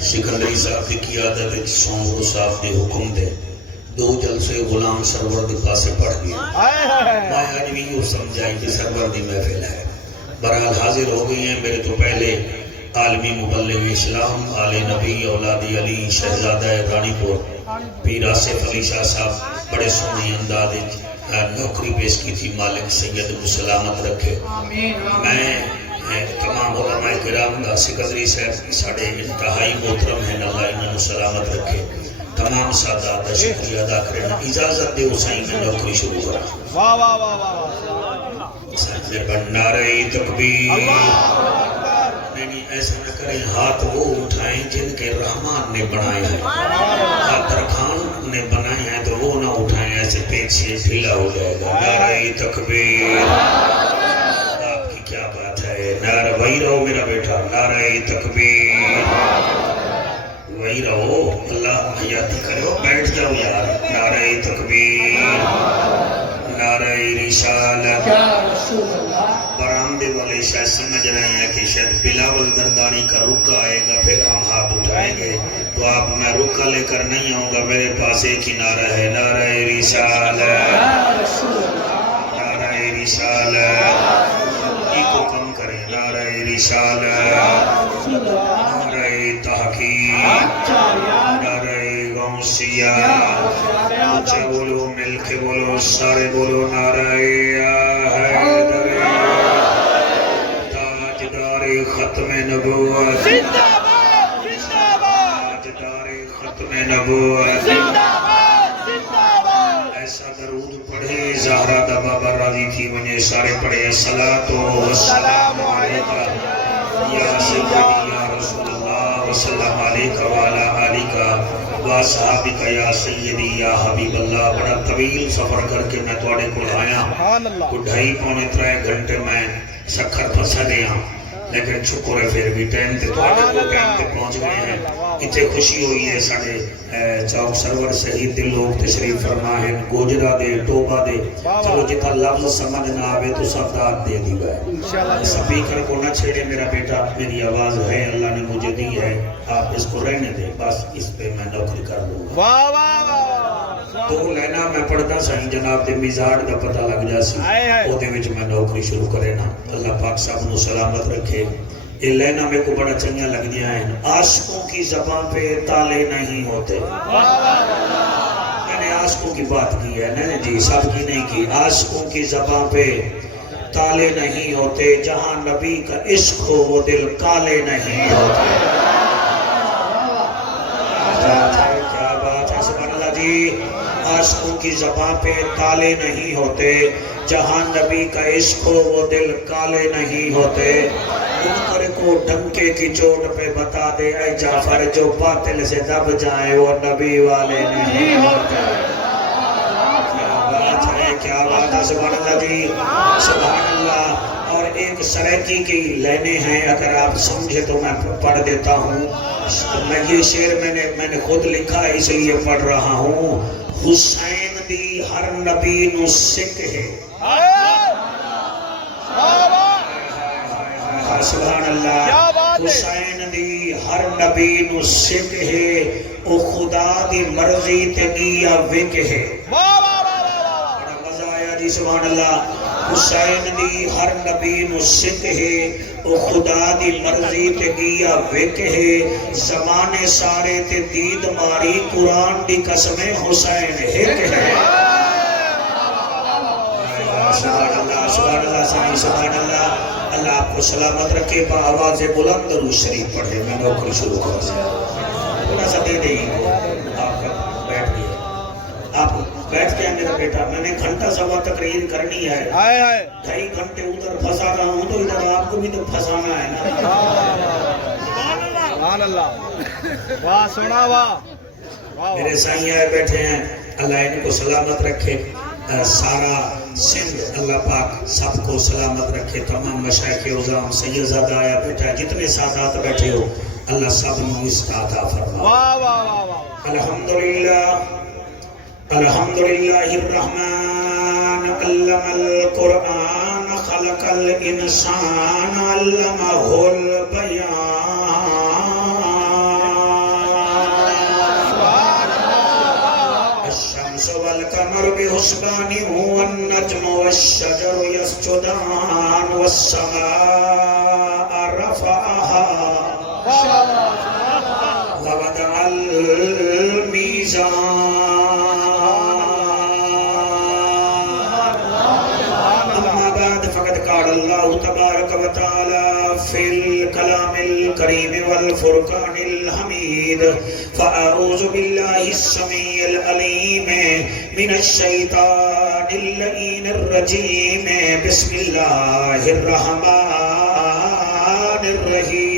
سکندری صاحب کی قیادت سونگو صاحب دے حکم دے 2 جلسے غلام سرور دی پاسے پڑھ گیا. میں آج بھی یہ سمجھائی کہ سرور دی محفل ہے. برحال حاضر ہو گئی ہیں میرے تو پہلے عالمی مبلغ اسلام آل نبی اولاد علی شہزادہ رانی پور پیر آصف علی شاہ صاحب بڑے سونی انداز نوکری پیش کی تھی. مالک سید کو سلامت رکھے. میں تمام علماء کرام کا سکندری صاحب ساڑھے انتہائی محترم ہیں، اللہ انہوں سلامت رکھے. تمام سادات کا شکریہ ادا کرنا. اجازت دے حسین میں نوکری شروع کرا. واہ واہ واہ واہ. نعرہ تکبیر. نہیں ایسا نہ کریں، ہاتھ وہ اٹھائیں جن کے رحمان نے بنائے ہیں. درخان نے بنائے ہیں تو وہ نہ اٹھائیں، ایسے پیٹ سے ڈھیلا ہو جائے گا. نعرہ تکبیر. آپ کی کیا بات ہے. نعرہ وہی رہو میرا بیٹا. نعرہ تکبیر. وہی رہو. اللہ حیاتی کرو. بیٹھ جاؤ یار. نعرہ تکبیر. نعرہ رسالت. برآمدے والے شاید سمجھ رہے ہیں کہ شاید بلاول گردانی کا رکا آئے گا پھر ہم ہاتھ اٹھائیں گے، تو آپ میں رکا لے کر نہیں آؤں گا. میرے پاس ایک ہی نعرہ ہے. نعرہ رسالت. نعرہ رسالت. ایک کو کم کریں. نعرہ رسالت. نعرہ تحقیق. نعرہ غوثیہ. اونچا بولو، مل کے بولو، سارے بولو. نعرہ حیدر. تاجدار ختم نبوت. تاجدار ختم نبوت. ایسا درود پڑھے زہرا دا بابا راضی تھی مجھے سارے پڑھے. الصلاۃ والسلام علیکہ یا سیدی یا رسول اللہ وسلم علیکہ وعلی آلکہ واصحابک یا سیدی یا حبیب اللہ. بڑا طویل سفر کر کے میں توڑے کو آیا. 2.5-3 گھنٹے میں سکھر پھنسا گیا، لیکن شکر ہے پھر بھی ٹائم تے توڑے کو ٹائم تے پہنچ گئے ہیں. اتنے خوشی ہوئی ہے. ساڑھے چوک سرور شہید دے لوگ تشریف فرما ہے. گوجرہ دے، ٹوبہ دے. چلو جتنا لفظ سمجھ نہ آوے تو سب داد دے دی گئے. سپیکر کو نہ چھیڑے میرا بیٹا. میری آواز ہے، اللہ نے مجھے دی ہے. آپ اس کو رہنے دیں، بس اس پہ میں نوکری کر لوں گا. واہ واہ واہ. تو لینا میں پڑھتا سائیں جناب دے مزاج دا پتہ لگ جا سی. او دے وچ میں نوکری شروع کرے نا. اللہ پاک صاحب نو سلامت رکھے. یہ لینا میرے کو بڑا چنگا لگ دیا ہے. عاشقوں کی زبان پہ تالے نہیں ہوتے. میں نے عاشقوں کی بات کی ہے نا جی، سب کی نہیں کی. عاشقوں کی زبان پہ تالے نہیں ہوتے. جہاں نبی کا عشق ہو وہ دل کالے نہیں ہوتے. کیا بات ہے سبحان اللہ جی. عاشقوں کی زبان پہ تالے نہیں ہوتے. جہاں نبی کا عشق ہو وہ دل کالے نہیں ہوتے. منکر کو ڈنکے کی چوٹ پہ بتا دے اے جعفر جو باطل سے دب جائیں وہ نبی والے نہیں ہوتے. کیا بات ہے، کیا بات ہے سبحان اللہ جی. سبحان اللہ. اور ایک سریکی کی لینے ہیں، اگر آپ سمجھے تو میں پڑھ دیتا ہوں. میں یہ شعر میں نے خود لکھا ہے اس لیے پڑھ رہا ہوں. حسین دی ہر نبی نو سکھ ہے. سبحان اللہ. حسین دی ہر نبی نو سکھ ہے. او خدا دی مرضی تے گیا وک ہے. بڑا مزہ آیا جی. سبحان اللہ. حسین دی ہر نبی نو سکھ ہے. او خدا دی مرضی تے گیا وک ہے. زمانے سارے تے دید ماری قرآن دی قسم حسین ہک ہے. سبحان اللہ. سبحان اللہ سائیں. سبحان اللہ. اللہ آپ کو سلامت رکھے. با آواز بلند درود شریف پڑھے. میں نوکری شروع کر سکتا. تھوڑا سا دے دیں. آپ بیٹھ گئے. آپ بیٹھ گیا میرا بیٹا. میں نے گھنٹہ سوا تقریر کرنی ہے. 2.5 گھنٹے ادھر پھنسا رہا ہوں تو ادھر آپ کو بھی تو پھنسانا ہے نا. سبحان اللہ. واہ سونا واہ. میرے سائیں آئے بیٹھے ہیں. اللہ ان کو سلامت رکھے. سارا سندھ اللہ پاک سب کو سلامت رکھے. تمام مشائخ عظام سیدزادہ آیا بیٹھا ہے. جتنے سادات بیٹھے ہو اللہ سب نے اس کا عطا فرما. واہ واہ واہ. الحمدللہ. الحمدللہ الرحمن علم القرآن خلق الانسان علمہ البیان. الحسبان والنجم والشجر يسجدان والسماء رفعها ووضع الميزان. أما بعد فقد قال الله تبارك وتعالى في الكلام الكريم والفرقان الحميد: فأعوذ بالله السميع العليم من الشيطان اللعين الرجيم. بسم الله الرحمن الرحيم.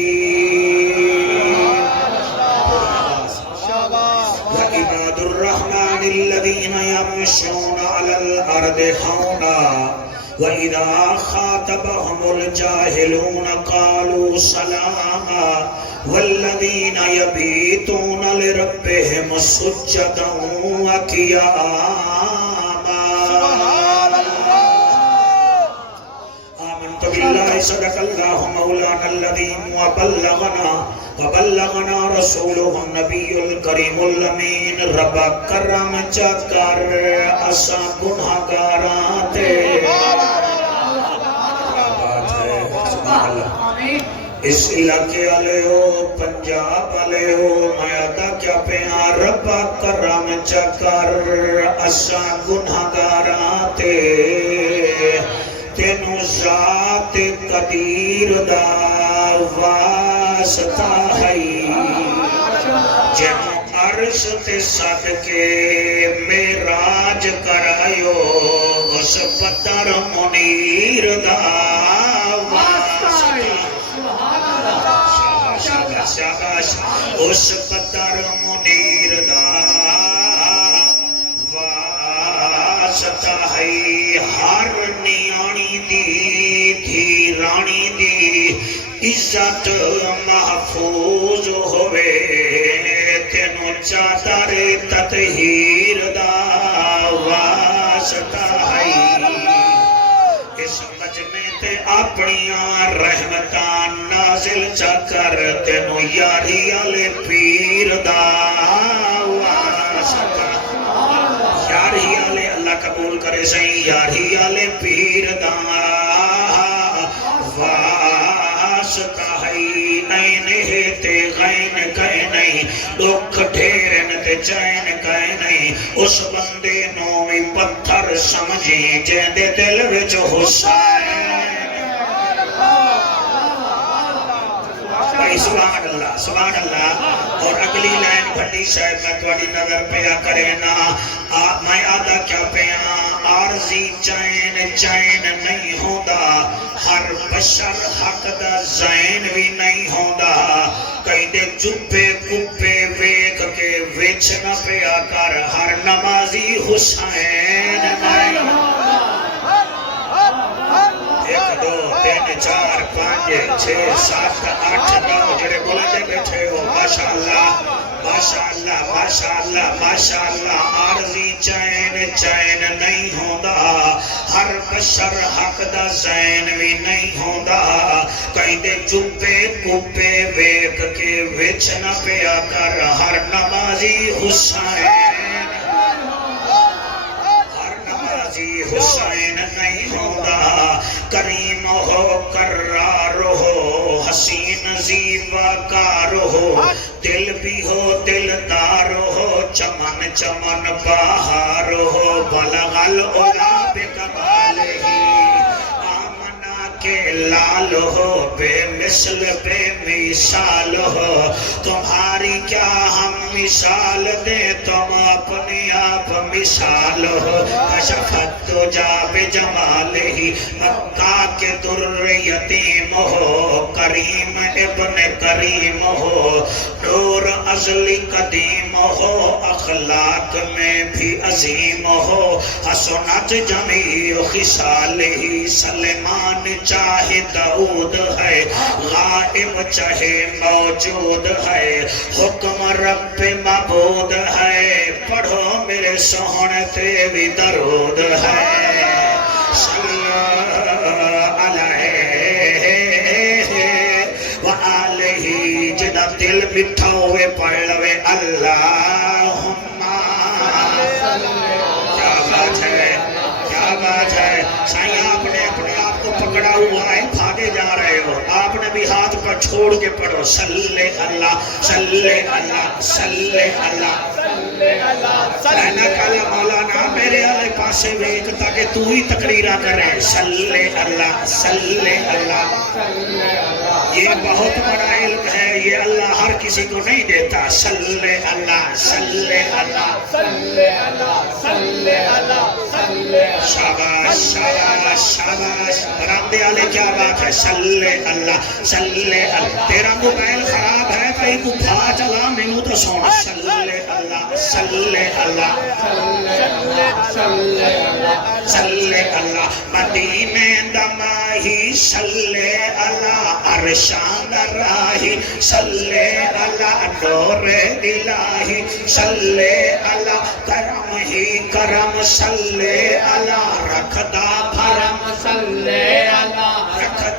وعباد الرحمن الذين يمشون على الأرض هونا وإذا خاطبهم الجاهلون قالوا سلاما والذين يبيتون لربهم سجدا وقياما. آمنت بالله صدق الله مولانا العظيم وبلغنا رسوله النبي الكريم الأمين. رب کرم چکر اسا گناہگاراں تے اس علاقے والے ہو پنجاب والے ہو میں ادا کیا پیا رب کرم چکر اسا گناہگاراں تے تینوں ذات قدیر دا واسطہ ہے جنوں عرش تے صدقے معراج کرایو اس پتر منیر دا شاباش اس پتر منیر دا واسطہ ہے ہر نیانی دی دھی رانی دی عزت محفوظ ہوئے تینوں چادر تطہیر دا واسطہ ہے اس مجمع تے اپنیاں رحمتاں نازل چکر تینوں یاری والے پیر دا واسطہ یاری والے اللہ قبول کرے سہی یاری والے پیر دا واسطہ ہے این ہے تے غین کہے نہیں دکھ ڈھیرن تے چین کہے نہیں اس بندے نو بھی پتھر سمجھی جے دے دل وچ حسین. سبحان اللہ سبحان اللہ. اور اگلی لائن بھٹی صاحب میں تھوڑی نظر پیا کرے نا میں آدھا کیا پیا عارضی چین چین نہیں ہوندا ہر بشر حق دا زین بھی نہیں ہوندا کئی دے چپے کپے ویک کے وچ نہ پیا کر ہر نمازی حسین نہیں ہوندا. 1 2 3 4 5 6 7 8 9 جڑے بولے بیٹھے ہو ماشاءاللہ ماشاءاللہ ماشاءاللہ ماشاءاللہ. عارضی چین چین نہیں ہوندا ہر بشر حق دا زین بھی نہیں ہوندا کہیں دے چپے کپے ویک کے وچ نہ پیا کر ہر نمازی حسین حسین نہیں ہوندا. کریم ہو کرار ہو حسین زیبا کار ہو دل بھی ہو دلدار ہو چمن چمن بہار ہو بلغ العلا بکمالہ آمنا کے لال ہو بے مثل بے مثال ہو تمہاری کیا ہم مثال دیں تم اپنے آپ مثال ہو. کشفت تجا بجمالہ مکہ کے در یتیم ہو کریم ابن کریم ہو نور ازلی قدیم ہو اخلاق میں بھی عظیم ہو حسنت جمیع خصالہ. سلیمان چاہے داؤد ہے غائب چاہے موجود ہے حکم رب معبود ہے پڑھو میرے سونے تے بھی درود ہے. صلی علیہ وآلہ جدا دل مٹھا ہوئے پڑھ لوے اللہم کیا بات ہے بات ہے سائیں آپ نے اپنے آپ کو پکڑا ہوا ہے بھاگے جا رہے ہو آپ نے بھی ہاتھ پر چھوڑ کے پڑھو صلی اللہ صلی اللہ صلی اللہ کہنا کالا مولانا میرے آلے پاسے ویک تاکہ تو ہی تقریرہ کرے صلی اللہ صلی اللہ یہ بہت بڑا علم ہے یہ اللہ ہر کسی کو نہیں دیتا صلی اللہ صلی اللہ شاباش شاباش شاباش برامدے والے کیا بات ہے صلی اللہ صلی اللہ تیرا موبائل خراب ہے کہیں کو بھا چلا مینوں تو سن صلی اللہ صلی اللہ صلی اللہ مدینے دماہی صلی اللہ عرشان راہی صلی اللہ نور الہی صلی اللہ کرم ہی کرم صلی اللہ رکھدا بھرم صلی اللہ رکھدا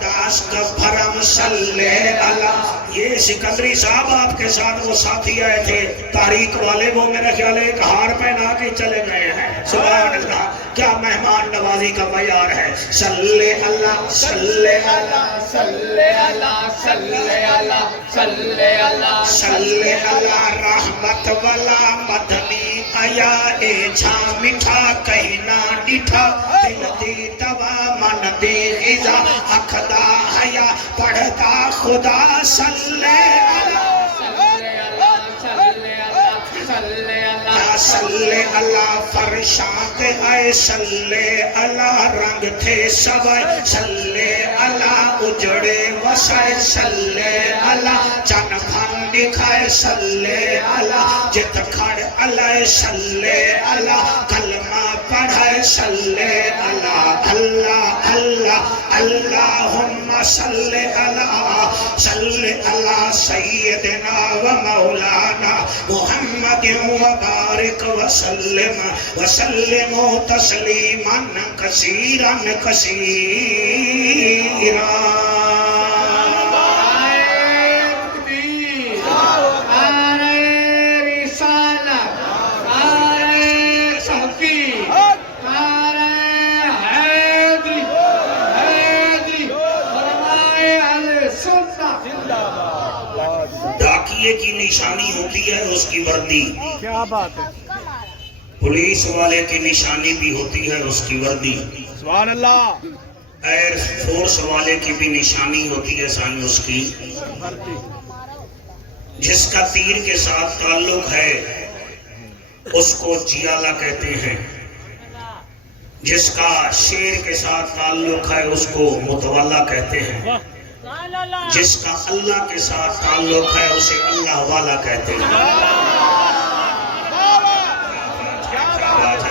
بھرم صلی اللہ یہ سکندری صاحب آپ کے ساتھ وہ ساتھی آئے تھے تاریخ والے وہ میرا خیال ہے ایک ہار پہنا کے چلے گئے ہیں سبحان اللہ کیا مہمان نوازی کا معیار ہے صلی اللہ صلی اللہ صلی اللہ صلی اللہ صلی اللہ صلی اللہ رحمت والا مدنی آیا اے چھا مٹھا کہیں نہ ڈٹھا دل دی دوا من دی غذا اکھدا حیا پڑھتا خدا صلی اللہ صلی اللہ فرشاں کے آئے صلی اللہ رنگ تھے سوائے صلی اللہ اجڑے وسائے صلی اللہ چن بھن دکھائے صلی اللہ جت کھڑ اللہ صلی اللہ کلمہ پڑھائے صلی اللہ اللہ اللہ اللہم صلی اللہ سیدنا و مولانا محمد و بارک وسلم تسلیما کثیرا کثیرا ڈاکیے کی نشانی ہوتی ہے اس کی وردی کیا بات ہے پولیس والے کی نشانی بھی ہوتی ہے اس کی وردی سبحان اللہ ایئر فورس والے کی بھی نشانی ہوتی ہے سائیں اس کی جس کا تیر کے ساتھ تعلق ہے اس کو جیالہ کہتے ہیں جس کا شیر کے ساتھ تعلق ہے اس کو متولا کہتے ہیں جس کا اللہ کے ساتھ تعلق ہے اسے اللہ والا کہتے ہیں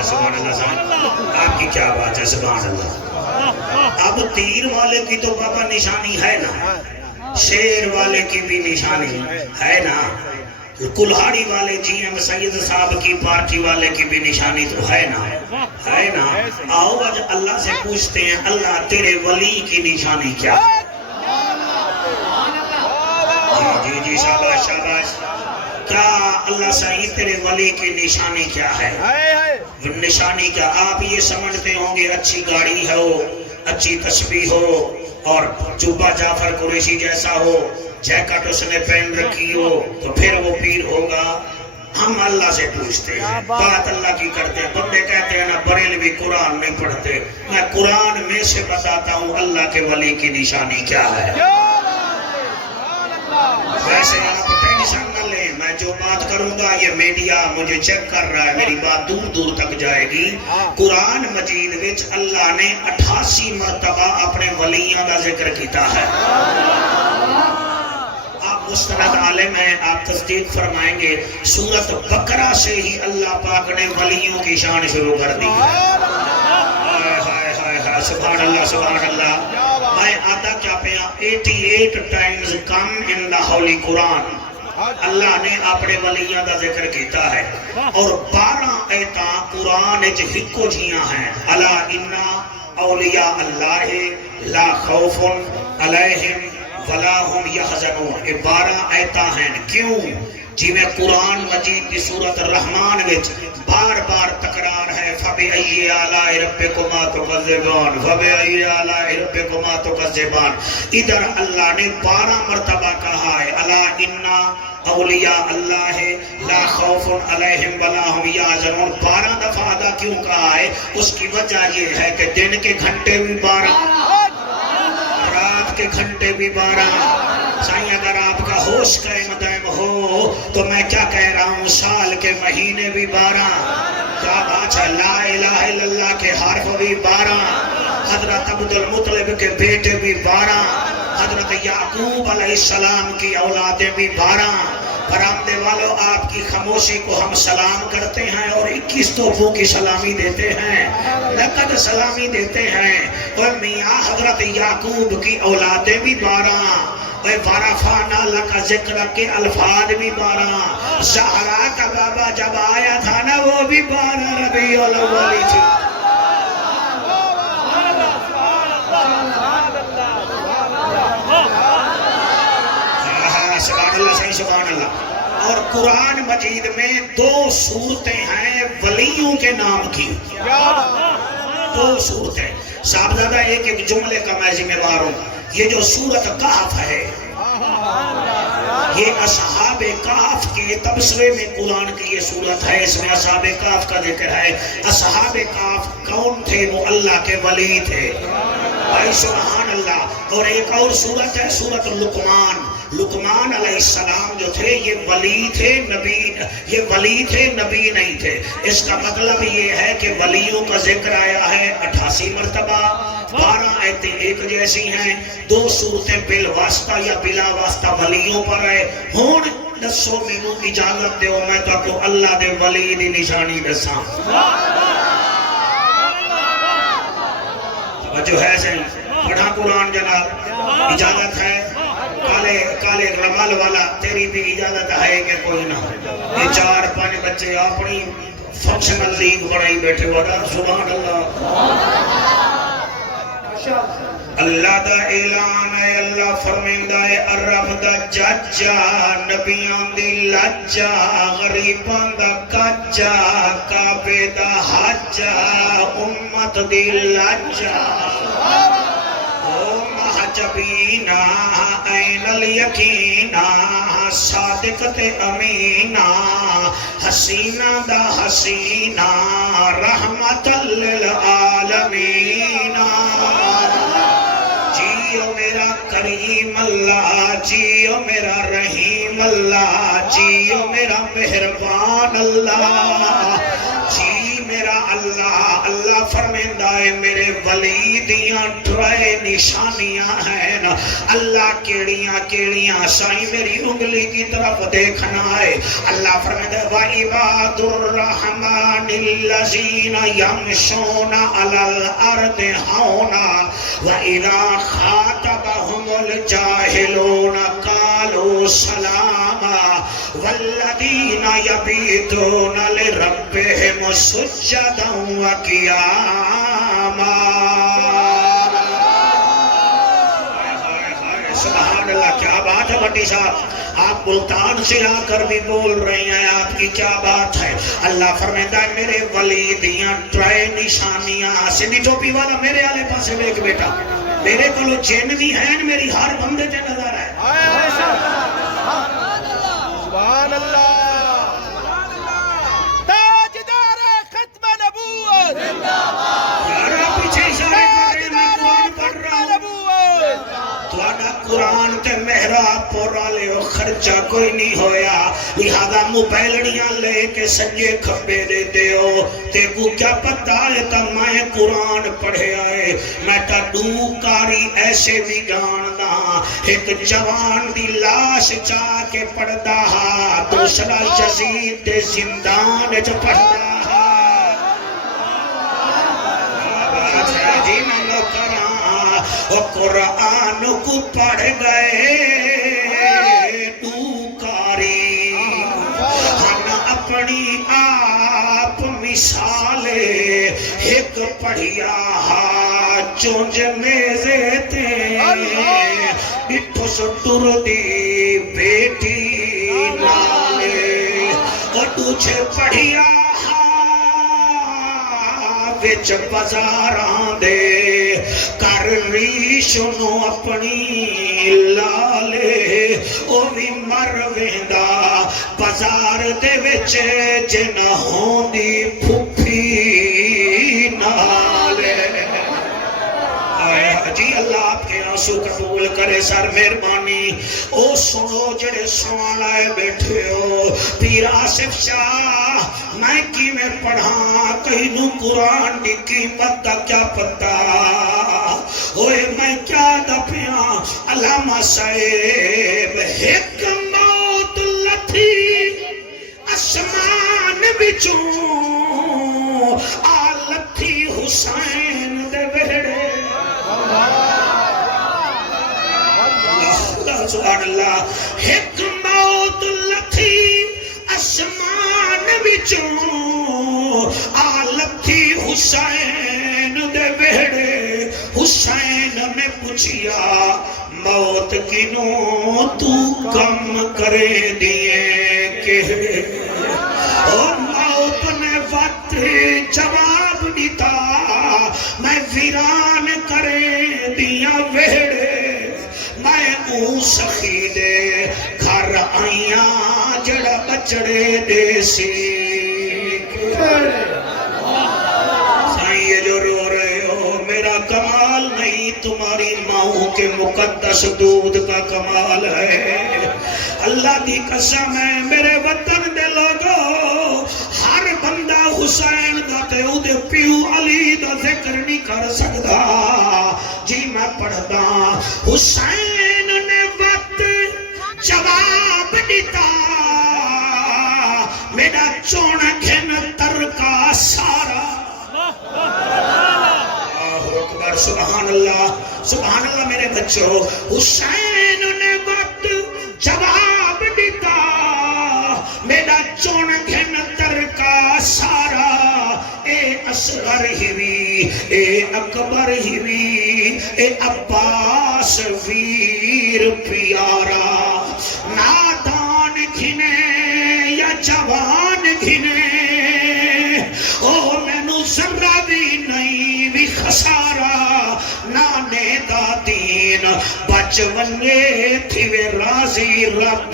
سبحان اللہ آپ کی کیا بات ہے سبحان اللہ اب تیر والے کی تو بابا نشانی ہے نا شیر والے کی بھی نشانی ہے نا کلہاڑی والے جی ایم سید صاحب کی پارٹی والے کی بھی نشانی تو ہے نا آؤ آج اللہ سے پوچھتے ہیں اللہ تیرے ولی کی نشانی کیا ہے جی شاباش شاباش کیا اللہ سعید تیرے ولی کی نشانی کیا ہے نشانی کیا آپ یہ سمجھتے ہوں گے اچھی گاڑی ہو اچھی تسبیح ہو اور جوبہ جعفر قریشی جیسا ہو جیکٹ اس نے پہن رکھی ہو تو پھر وہ پیر ہوگا ہم اللہ سے پوچھتے ہیں بات اللہ کی کرتے ہیں بندے کہتے ہیں نا بریلوی قرآن نہیں پڑھتے میں قرآن میں سے بتاتا ہوں اللہ کے ولی کی نشانی کیا ہے ویسے آپ ٹینشن نہ لیں میں جو بات کروں گا یہ میڈیا مجھے چیک کر رہا ہے میری بات دور دور تک جائے گی قرآن مجید وچ اللہ نے 88 مرتبہ اپنے ولیاں کا ذکر کیتا ہے آپ مستند عالم ہیں آپ تصدیق فرمائیں گے سورت بقرہ سے ہی اللہ پاک نے ولیوں کی شان شروع کر دی سبحان اللہ سبحان اللہ میں آدھا کیا پیا 88 times come in the holy Quran اللہ نے اپنے ولیاں دا ذکر کیتا ہے اور 12 ایتاں قرآن اچ ہکو جیاں ہیں الا انا اولیاء اللہ لا خوف علیہم ولا هم یحزنون یہ 12 ایتاں ہیں کیوں جی میں قرآن مجید کی سورت الرحمن وچ بار بار تکرار ہے فَبِأَيِّ آلَاءِ رَبِّكُمَا تُكَذِّبَانِ فَبِأَيِّ آلَاءِ رَبِّكُمَا تُكَذِّبَانِ ادھر اللہ نے 12 مرتبہ کہا ہے الا انا اولیاء اللہ لا خوف علیہم ولا هم یحزنون 12 دفعہ ادا کیوں کہا ہے؟ اس کی وجہ یہ ہے کہ دن کے گھنٹے بھی 12 رات کے گھنٹے بھی 12 سائیں اگر آپ کا ہوش قائم دائم ہو تو میں کیا کہہ رہا ہوں سال کے مہینے بھی 12 کیا بات ہے لا الہ الا اللہ کے حرف بھی 12 حضرت عبد المطلب کے بیٹے بھی 12 حضرت یعقوب علیہ السلام کی اولادیں بھی 12 برآمدے والوں آپ کی خاموشی کو ہم سلام کرتے ہیں اور 21 توپوں کی سلامی دیتے ہیں لقد سلامی دیتے ہیں اور میاں حضرت یعقوب کی اولادیں بھی 12 وَرَفَعْنَا لَكَ ذِکْرَکَ کے الفاظ بھی 12 زہرا کا بابا جب آیا تھا نا وہ بھی 12 ربیع الاول تھی سبحان اللہ اور قرآن مجید میں 2 سورتیں ہیں ولیوں کے نام کی 2 سورتیں صاحبزادہ ایک جملے کا میں ذمہ دار ہوں یہ جو سورت کہف ہے یہ اصحاب کہف کے تبصرے میں قرآن کی یہ سورت ہے اس میں اصحاب کہف کا ذکر ہے اصحاب کہف کون تھے وہ اللہ کے ولی تھے بھائی سبحان اللہ اور ایک اور سورت ہے سورت لقمان علیہ السلام جو تھے یہ ولی تھے نبی نہیں تھے اس کا مطلب یہ ہے کہ ولیوں کا ذکر آیا ہے 88 مرتبہ 12 آیتیں ایک جیسی ہیں 2 صورتیں بالواسطہ یا بلا واسطہ ولیوں پر ہے ہون دسو مینوں اجازت دیو میں تو کو اللہ دے ولی دی نشانی دساں جو ہے سے پڑھا قرآن جناب اجازت ہے کالے رمال والا تیری بھی اجازت ہے کہ کوئی نہ یہ 4-5 بچے اپنی فنکشنل لیگ بڑھائی بیٹھے وڈا سبحان اللہ اللہ دا اعلان ہے اللہ فرمیندہ ہے عرب دا ججا نبیان دی لجا غریبان دا کجا کعبے دا حجا امت دی لجا محجبینا این الیقینا صادق تے امینا حسینہ دا حسینہ رحمت للعالمین جیو میرا کریم اللہ جیو میرا رحیم اللہ جیو میرا مہربان اللہ جی میرا اللہ اللہ فرمیندہ ہے میرے ولی دیاں ٹرائے نشانیاں ہیں نا اللہ کیڑیاں سائیں میری انگلی کی طرف دیکھنا ہے اللہ فرمیندہ ہے وَعِبَادُ الرَّحْمَنِ الَّذِينَ يَمْشُونَ عَلَى الْأَرْضِ هَوْنًا وَإِذَا خَاطَبَهُمُ الْجَاهِلُونَ قَالُوا سَلَامًا وَالَّذِينَ يَبِيتُونَ لِرَبِّهِمْ سُجَّدًا وَقِيَامًا سبحان اللہ کیا بات ہے بٹی صاحب آپ ملتان سے آ کر بھی بول رہے ہیں آپ کی کیا بات ہے اللہ فرمیندہ ہے میرے ولی دیاں ٹرائے نشانیاں سندھی ٹوپی والا میرے آلے پاسے ایک بیٹا میرے کو لو جن بھی ہیں میری ہر بندے تے نظر ہے سبحان اللہ تاجدار ختم نبوت یارا پیچھے اشارے کر رہے میں قرآن پڑھ رہا ہوں توانا قرآن تے محراب پورا لے او خرچہ کوئی نہیں ہویا لہذا موبائلڑیاں لے کے سجے کھبے دے دیو تے کو کیا پتہ ہے تا میں قرآن پڑھے آئے میں تا دو کاری ایسے بھی جاندہ ایک جوان دی لاش چاہ کے پڑھدا ہا دوسرا یزید دے زندان جو پڑھدا ہا جی نہ کراں او قرآن کو پڑھ گئے تو کاری ہن اپنی آپ مثالے ایک پڑھیا ہا چونج میزے تے ڈٹھو سو ٹر دی بیٹی نالے تجھے پڑھیا وچ بازاراں دے کر ریش نو اپنی لالے او بھی مر ویندا بازار دے وچ جن ہوندی پھپھی نالے جی اللہ آپ کے آنسو قبول کرے سر مہربانی او سنو جڑے سن لائے بیٹھے ہو پیر آصف شاہ میں کی میں پڑھاں کہیں نو قرآن دی قیمت دا کیا پتا ہوئے میں کیا دا پیاں علامہ صاحب ایک موت لتھی اسمان بچوں آلتھی حسین دے ویڑے سبحان اللہ ایک موت لتھی اسمان بچوں آلتھی حسین دے ویڑے حسین نے پوچھیا موت کنوں تو کم کرے دیئے کہ موت نے وقت جواب دیتا میں ویران کرے دیا ویڑے میں اون سخی دے گھر آئیاں جڑا بچڑے دے سی سائیں یہ جو رو رہے ہو میرا کمال نہیں تمہاری ماؤں کے مقدس دودھ کا کمال ہے اللہ دی قسم ہے میرے وطن دے لوگو ہر بندہ حسین دا تے او دے پیو علی دا ذکر نہیں کر سکتا جی میں پڑھدا حسین نے وقت جواب دیتا میرا چون گھن ترکا سارا سبحان اللہ میرے بچوں حسین نے وقت جواب دیتا میرا چون گھن ترکا سارا اے اصغر ہی وی اے اکبر ہی وی اے عباس ویر پیارا نادان گھنے یا جوان گھنے او مینو ذرہ بھی نہیں بھی خسارا نانے دا دین بچ ونگے تھی وے راضی رب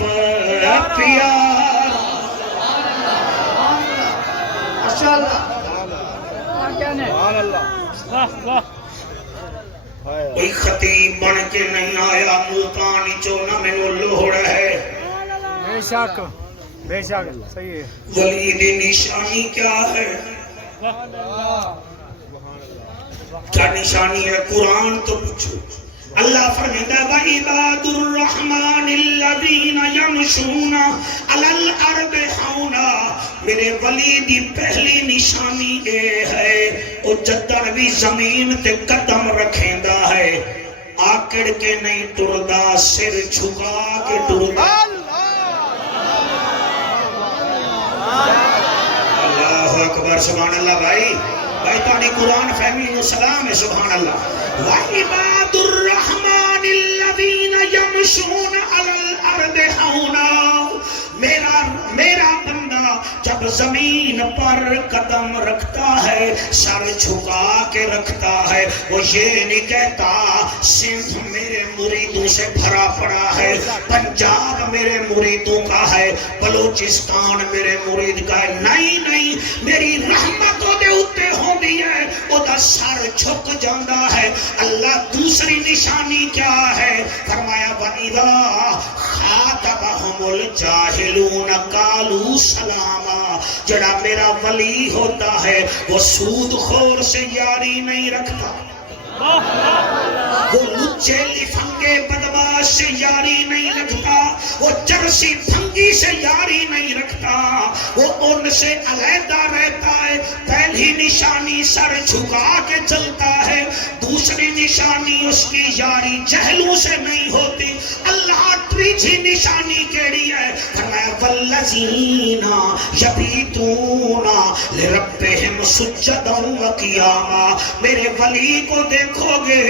پیار کوئی خطیب بن کے نہیں آیا ملتانی چونا میں نو لوڑ ہے بے شک صحیح ہے ولی دی نشانی کیا ہے کیا نشانی ہے قرآن تو پوچھو اللہ فرمائے وَعِبَادُ الرَّحْمَنِ الَّذِينَ يَمْشُونَ عَلَى الْأَرْضِ حَوْنًا میرے ولی دی پہلی نشانی اے ہے او جدر بھی زمین تے قدم رکھیندا ہے آکڑ کے نہیں ٹردا سر جھکا کے ٹردا اللہ اکبر سبحان اللہ بھائی تانی قرآن فہمی و سلام ہے سبحان اللہ وَعِبَادُ الرَّحْمَنِ الَّذِينَ يَمْشُونَ عَلَى الْأَرْضِ حَوْنًا میرا بندہ جب زمین پر قدم رکھتا ہے سر جھکا کے رکھتا ہے وہ یہ نہیں کہتا سندھ میرے مریدوں سے بھرا پڑا ہے پنجاب میرے مریدوں کا ہے بلوچستان میرے مرید کا ہے نہیں میری رحمتوں دے اتے ہوں دی ہے وہ دا سر جھک جاندہ ہے اللہ دوسری نشانی کیا ہے فرمایا وَإِذَا خَاطَبَهُمُ الْجَاهِلُونَ قَالُوا سَلَامًا جڑا میرا ولی ہوتا ہے وہ سود خور سے یاری نہیں رکھتا وہ لچے لفنگے بدماش سے یاری نہیں رکھتا وہ جرسی بھنگی سے یاری نہیں رکھتا وہ ان سے علیحدہ رہتا ہے پہلی نشانی سر جھکا کے چلتا ہے دوسری نشانی اس کی یاری جہلوں سے نہیں ہوتی اللہ تیسری نشانی کیڑی ہے فرمایا والذین یبیتون لربہم سجدا وقیاما میرے ولی کو دیکھو گے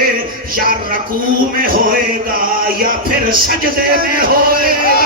یا رکوع میں ہوئے گا یا پھر سجدے میں ہوئے گا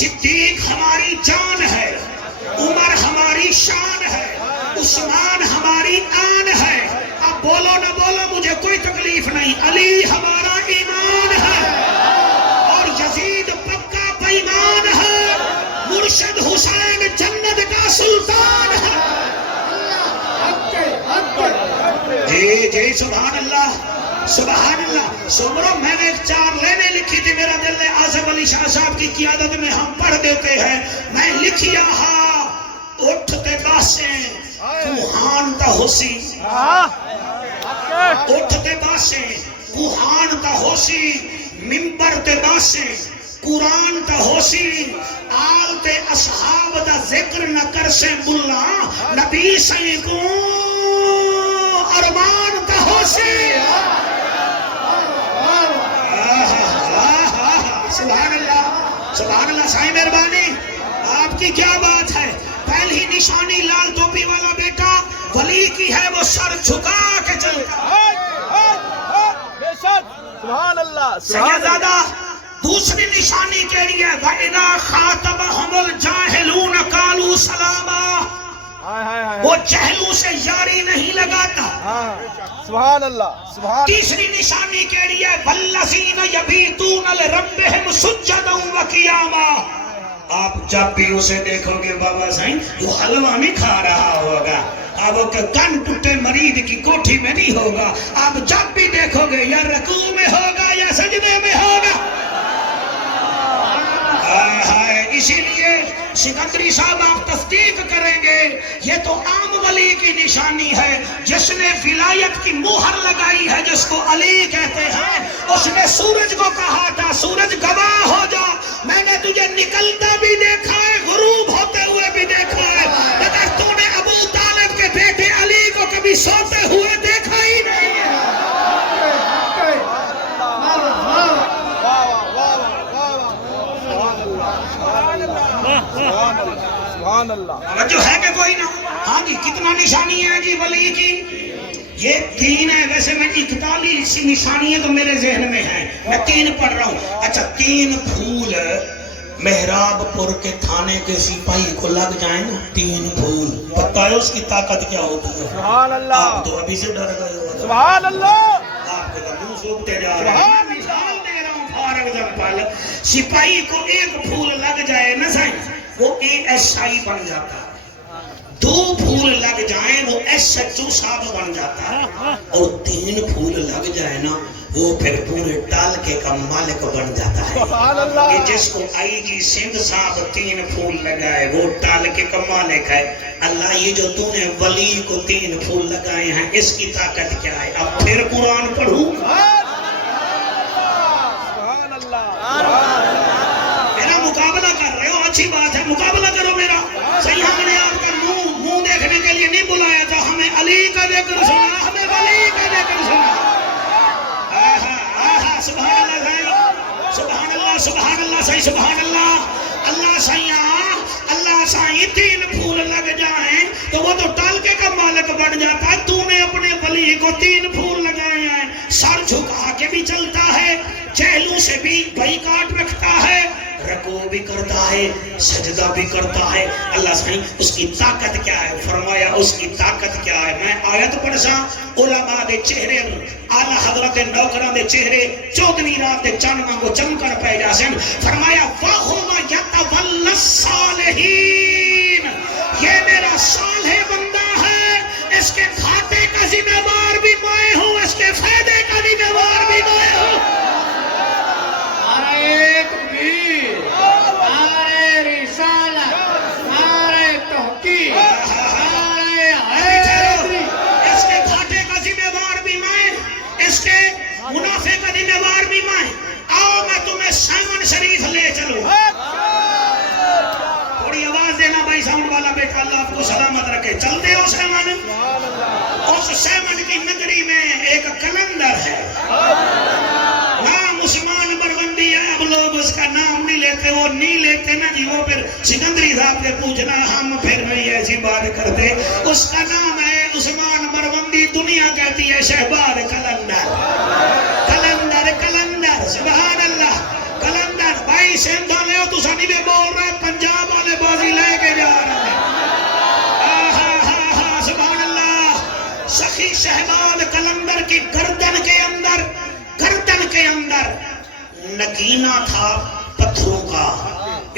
صدیق ہماری جان ہے، عمر ہماری شان ہے، عثمان ہماری آن ہے۔ اب بولو نہ بولو مجھے کوئی تکلیف نہیں، علی ہمارا ایمان ہے اور یزید پکا بےایمان ہے، مرشد حسین جنت کا سلطان ہے۔ جی جی سبحان اللہ سبحان اللہ۔ سمرو میں نے ایک 4 لائنیں لکھی تھی، میرا دل ہے اعظم علی شاہ صاحب کی قیادت میں ہم پڑھ دیتے ہیں۔ میں لکھیا ہاں اٹھتے باسیں کوہان تا ہوسی، اٹھتے باسیں کوہان تا ہوسی، ممبر تے باسیں قرآن تا ہوسی، آل تے اصحاب دا ذکر نہ کر سے ملا، نبی سے کو ارمان تا ہوسی۔ سبحان اللہ سبحان اللہ۔ سائیں مہربانی آپ کی کیا بات ہے؟ پہلی نشانی لال ٹوپی والا بیٹا ولی کی ہے، وہ سر جھکا کے چلتا۔ سبحان اللہ سیدزادہ دوسری نشانی کے لیے وَإِذَا خَاطَبَهُمُ الْجَاهِلُونَ قَالُوا سَلَامًا، وہ جہلوں سے یاری نہیں لگاتا۔ سبحان اللہ سبحان۔ تیسری نشانی کے لیے وَالَّذِينَ يَبِيتُونَ لِرَبِّهِمْ سُجَّدًا وَقِيَامًا، آپ جب بھی اسے دیکھو گے بابا سائیں وہ حلوہ نہیں کھا رہا ہوگا، اب وہ کن ٹوٹے مریض کی کوٹھی میں نہیں ہوگا، آپ جب بھی دیکھو گے یا رکوع میں ہوگا یا سجدے میں ہوگا۔ اسی لیے سکندری صاحب آپ تصدیق کریں گے یہ تو عام ولی کی نشانی ہے، جس نے ولایت کی مہر لگائی ہے، جس کو علی کہتے ہیں۔ اس نے سورج کو کہا تھا سورج گواہ ہو جا، میں نے تجھے نکلتا بھی دیکھا ہے، غروب ہوتے ہوئے بھی دیکھا ہے، مگر تو نے ابو طالب کے بیٹے علی کو کبھی سوتے ہوئے دیکھا ہی نہیں ہے۔ سبحان اللہ۔ توجہ ہے کہ کوئی نہ؟ ہاں جی کتنا نشانی ہے جی ولی کی؟ یہ 3 ہے، ویسے میں 41 نشانی ہے تو میرے ذہن میں ہے، میں 3 پڑھ رہا ہوں۔ اچھا 3 پھول محراب پور کے تھانے کے سپاہی کو لگ جائیں نا، 3 پھول، پتہ ہے اس کی طاقت کیا ہوتی ہے؟ سبحان اللہ۔ آپ تو ابھی سے ڈر گئے ہو، سبحان اللہ۔ آپ کے تو منہ سوکھتے جا رہے ہیں۔ مثال دے رہا ہوں فار ایگزامپل، سپاہی کو 1 پھول لگ جائے نا سائیں وہ ASI بن جاتا ہے، 2 پھول لگ جائیں وہ SHO صاحب بن جاتا ہے، اور 3 پھول لگ جائے نا وہ پھر پورے ٹالکے کا مالک بن جاتا ہے۔ سبحان اللہ۔ کہ جس کو IG سندھ صاحب 3 پھول لگائے وہ ٹالکے کا مالک ہے۔ اللہ یہ جو تو نے ولی کو 3 پھول لگائے ہیں اس کی طاقت کیا ہے؟ اب پھر قرآن پڑھوں، سبحان اللہ۔ میرا مقابلہ کر رہے ہو، اچھی بات ہے، مقابلہ کرو میرا۔ صحیح ہم نے آپ کا منہ دیکھنے کے لیے نہیں بلایا تھا، ہمیں علی کا ذکر سنا، ہمیں ولی کا ذکر سنا۔ سبحان اللہ سبحان اللہ سبحان اللہ صحیح سبحان اللہ۔ اللہ سائیں 3 پھول لگ جائیں تو وہ تو ٹالکے کا مالک بن جاتا ہے، تو نے اپنے ولی کو 3 پھول لگائے ہیں، سر جھکا کے بھی چلتا ہے، چہلوں سے بھی بائیکاٹ رکھتا ہے، رکوع بھی کرتا ہے، سجدہ بھی کرتا ہے۔ اللہ سائیں اس کی طاقت کیا ہے؟ فرمایا اس کی طاقت کیا ہے؟ میں آیت پڑھسا، علماء دے چہرے اعلی حضرت نوکران دے چہرے چودنی رات دے چند مانگو چمکر پہ جاسن۔ فرمایا وَهُوَ يَتَوَلَّى الصَّالِحِينَ، یہ میرا صالح بندہ ہے، اس کے کھاتے کا ذمہ دار بھی میں ہوں، اس کے فائدے کا ذمہ دار بھی میں ہوں۔ منافع کا ذمہ دار بھی میں۔ آؤ میں تمہیں سیمن شریف لے چلوں۔ تھوڑی آواز دینا بھائی ساؤنڈ والا بیٹا، اللہ آپ کو سلامت رکھے۔ چلتے ہو سیمن؟ اس سیمن کی نگری میں ایک کلندر ہے، نام عثمان بروندی ہے، اب لوگ اس کا نام نہیں لیتے، وہ نہیں لیتے نا جی، وہ پھر سکندری صاحب سے پوچھنا، ہم پھر نہیں ایسی بات کرتے۔ اس کا نام ہے عثمان بروندی، دنیا کہتی ہے شہباد کلندر۔ کلندر کلندر سبحان اللہ، کلندر 22 سندھ والے ہو تو سانی میں بول رہے پنجاب والے بازی لے کے جا رہے ہیں سبحان اللہ سخی شہباز قلندر کی گردن کے اندر نگینہ تھا پتھروں کا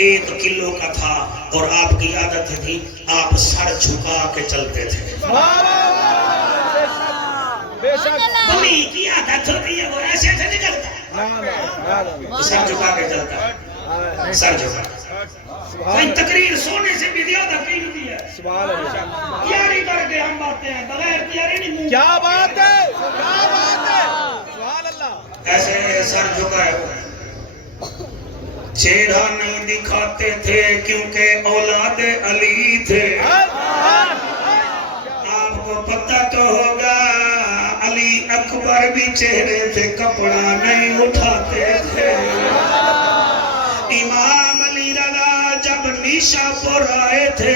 1 کلو کا تھا اور آپ کی عادت تھی آپ سر جھکا کے چلتے تھے بلی کی عادت ہوتی ہے وہ ایسے ایسے نہیں کرتا سر جھکا کے چلتا ہے سر جھکا کوئی تقریر سونے سے بھی زیادہ قیمتی ہے تیاری کر کے ہم باتیں ہیں بغیر تیاری نہیں منہ کیا بات ہے سبحان اللہ ایسے سر جھکائے چہرہ نہیں دکھاتے تھے کیونکہ اولاد علی تھے آپ کو پتہ تو ہوگا علی اکبر بھی چہرے سے کپڑا نہیں اٹھاتے تھے امام علی رضا جب نیشا پور آئے تھے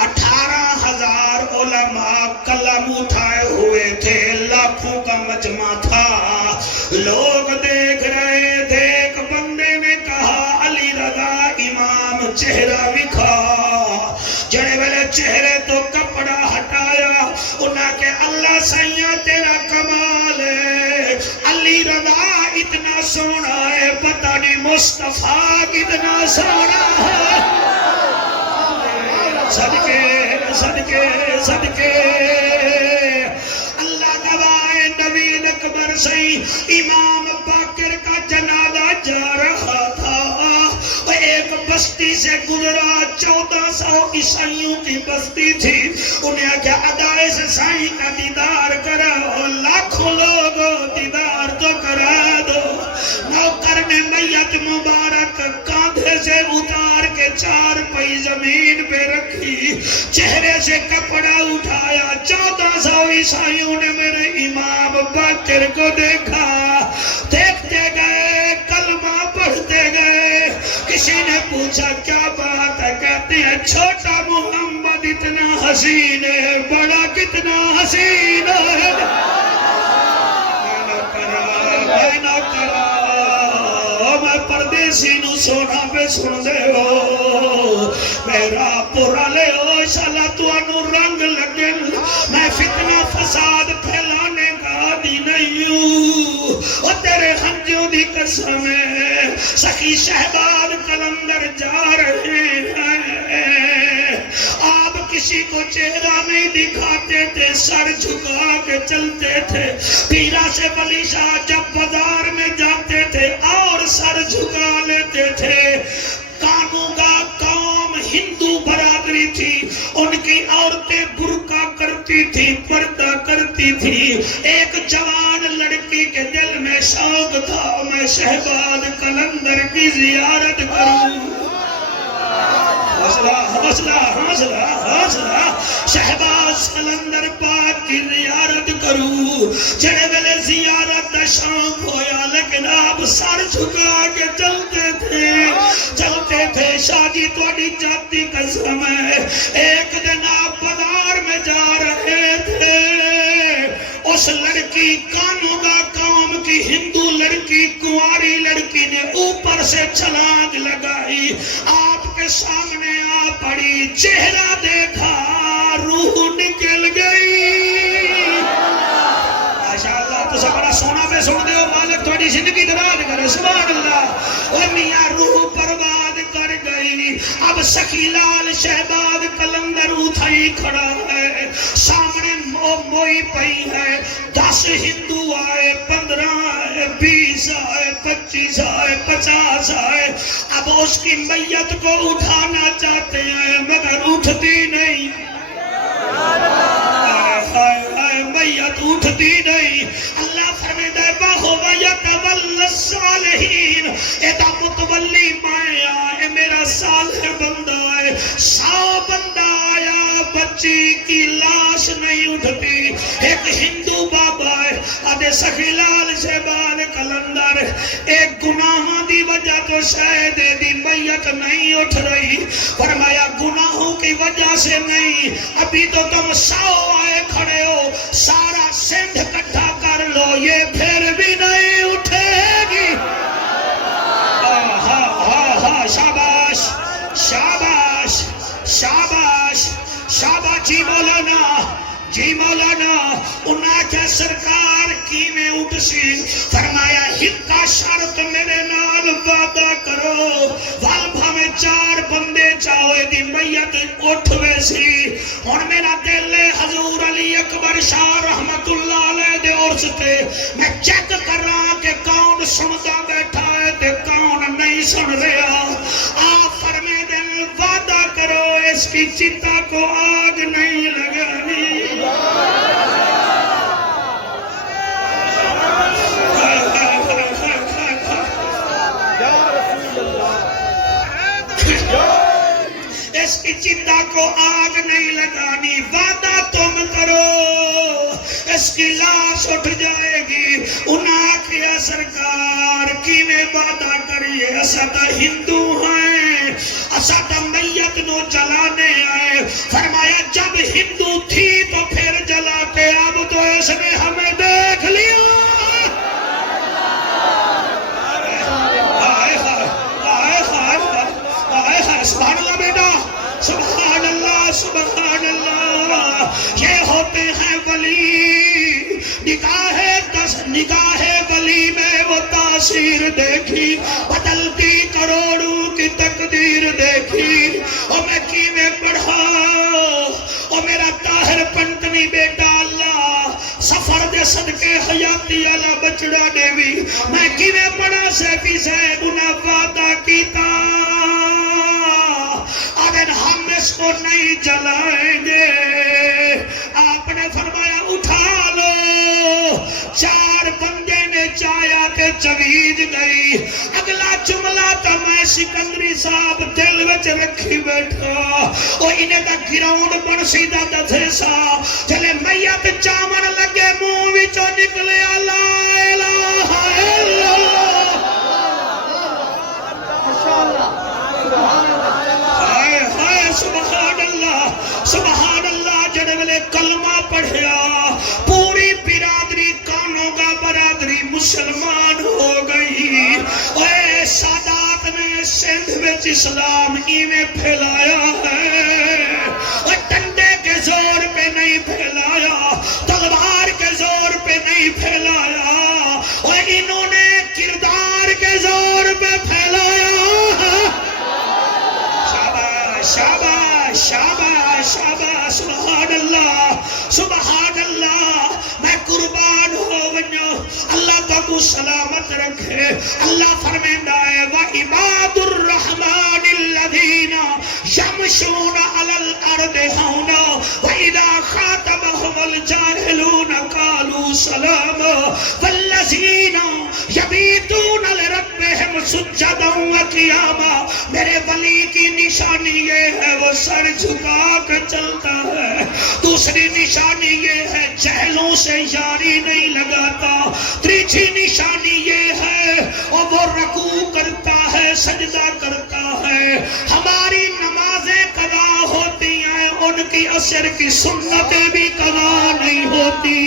18,000 علماء قلم اٹھائے ہوئے تھے لاکھوں کا مجمع تھا لوگ دیکھ رہے تھے ایک بندے نے کہا علی رضا امام چہرہ دکھا جڑے والے چہرے تو کپڑا ہٹایا انہاں کہ اللہ سیاں تیرا کمال ہے علی رضا اتنا سونا ہے پتہ نہیں مصطفیٰ کتنا سونا ہے صدقے اللہ گواہ نبی اکبر سے امام باقر کا جنازہ جا رہا تھا ایک بستی سے گزرا 1400 عیسائیوں کی بستی تھی انہیں کیا ادائے سے سائیں کا دیدار کرا لاکھوں لوگوں دیدار تو کرا دو نوکر نے میت مبارک کاندھے سے اتار کے 4 پئی زمین پہ رکھی چہرے سے کپڑا اٹھایا 1400 عیسائیوں نے میرے امام باقر کو دیکھا دیکھتے گئے کلمہ پڑھتے گئے کسی نے پوچھا کیا بات ہے کہتے ہیں چھوٹا محمد اتنا حسین ہے بڑا کتنا حسین ہے میں پردیسی نو سونا پہ سن دے ہو میرا پورا لے ہو شالا تو انو رنگ لگن میں فتنہ فساد پھیلانے کا عادی نہیں ہوں اور تیرے ہنجوں دی قسم ہے سخی شہباز قلندر جا رہے ہیں آپ کسی کو چہرہ نہیں دکھاتے تھے سر جھکا کے چلتے تھے پیرا سے ولی شاہ جب بازار میں جاتے تھے اور سر جھکا لیتے تھے کانوگا قوم ہندو برادری تھی ان کی عورتیں برقع کرتی تھی پردہ کرتی تھی ایک جوان لڑکی کے دل میں شوق تھا میں شہباز قلندر کی زیارت کروں حوصلہ شہباز قلندر پاک کی زیارت کروں جڑے ویلے زیارت دا شوق ہویا لیکن آپ سر جھکا کے چلتے تھے شاہ جی تھوڑی جاتی قسم ہے ایک دن آپ بازار میں جا رہے تھے اس لڑکی کانوگا قوم کی ہندو لڑکی کنواری لڑکی نے اوپر سے چھلانگ لگائی آپ کے سامنے آ پڑی چہرہ دیکھا روح نکل گئی ماشاءاللہ تو سب بڑا سونا پہ سن دے ہو مالک تھوڑی زندگی دراز کرے سبحان اللہ اور میاں روح برباد کر گئی اب سخی لال شہباز قلندر اٹھائی کھڑا ہے سامنے موئی پئی ہے 10 ہندو آئے 15 آئے 20 آئے 25 آئے 50 آئے اب اس کی میت کو اٹھانا چاہتے ہیں مگر اٹھتی نہیں میت اٹھتی نہیں اللہ فرمائے ہے وَهُوَ يَتَوَلَّى الصَّالِحِينَ ایتا متولی مایا اے میرا صالح بندہ ہے 100 بندہ آیا بچی کی لاش نہیں اٹھتی ایک ہندو بابا ہے آدھے سخی لال شہباز قلندر ایک گناہوں دی وجہ تو شاید دی میت نہیں اٹھ رہی فرمایا گناہوں کی وجہ سے نہیں ابھی تو تم 100 آئے کھڑے ہو سارا سندھ کٹھا کر لو یہ پھر بھی نہیں اٹھے گی انہاں کیا سرکار کی میں اٹھ سی فرمایا ہکا شرط میرے نال وعدہ کرو والبھا میں 4 بندے چاہوے دی میت اٹھ ویسی اور میرا دل حضور علی اکبر شاہ رحمت اللہ علیہ دے عرص تے میں چیک کر رہا کہ کون سنتا بیٹھا ہے تے کون نہیں سن رہا آپ فرمے دل وعدہ کرو اس کی چتا کو آگ نہیں لگانی اس کی چتا کو آگ نہیں لگانی وعدہ تم کرو اس کی لاش اٹھ جائے گی انہاں کیا سرکار کی میں وعدہ کریے اسا تا ہندو ہیں اسا تا میت نو جلانے آئے فرمایا جب ہندو تھی تو پھر جلاتے اب تو اس نے ہمیں دیکھ لیا سبحان اللہ بیٹا سبحان اللہ سبحان اللہ یہ ہوتے ہیں ولی نگاہ ولی میں وہ تاثیر دیکھی بدلتی کروڑوں کی تقدیر دیکھی اور میں کی میں پڑھا اور میرا طاہر پنٹنی بیٹا اللہ سفر دے صدقے حیاتی اللہ بچڑا دے بھی میں کی میں پڑھا سیفی زید انہا وعدہ کیتا اگر ہم اس کو نہیں جلائیں گے آپ نے فرمایا اٹھا لو 4 بندے نے چایا کہ چویج گئی اگلا جملہ تا میں سکندری صاحب دل وچ رکھی بیٹھا اور انہیں دا گراؤنڈ بن سیدھا دھے سا چلے میت چامن لگے منہ وچوں نکلے لا الہ الا اللہ سبحان اللہ جڑے ویلے کلمہ پڑھیا پوری برادری کانوں کا برادری مسلمان ہو گئی اے سادات نے سندھ وچ اسلام میں پھیلایا ہے اور ڈنڈے کے زور پہ نہیں پھیلایا تلوار کے زور پہ نہیں پھیلایا اور انہوں نے کردار کے زور پہ پھیلایا شاباش شاباش شاباش سبحان اللہ میں قربان ہو ونجو اللہ تاکو سلامت رکھے اللہ فرمیندہ ہے وَعِبَادُ الرَّحْمَانِ الَّذِينَ يَمْشُونَ عَلَى الْأَرْضِ هَوْنًا وَإِذَا خَاطَبَهُمُ الْجَاهِلُونَ قَالُوا سَلَامًا وَالَّذِينَ يَبِيتُونَ لِرَبِّهِمْ سُجَّدًا وَقِيَامًا میرے ولی کی نشانی یہ ہے وہ سر جھکا کے چلتا ہے دوسری نشانی یہ ہے جہلوں سے یاری نہیں لگاتا تیسری نشانی یہ ہے اور وہ رکوع کرتا ہے سجدہ کرتا ہے ہماری نمازیں قضا ہوتی ہیں ان کی عصر کی سنتیں بھی قضا نہیں ہوتی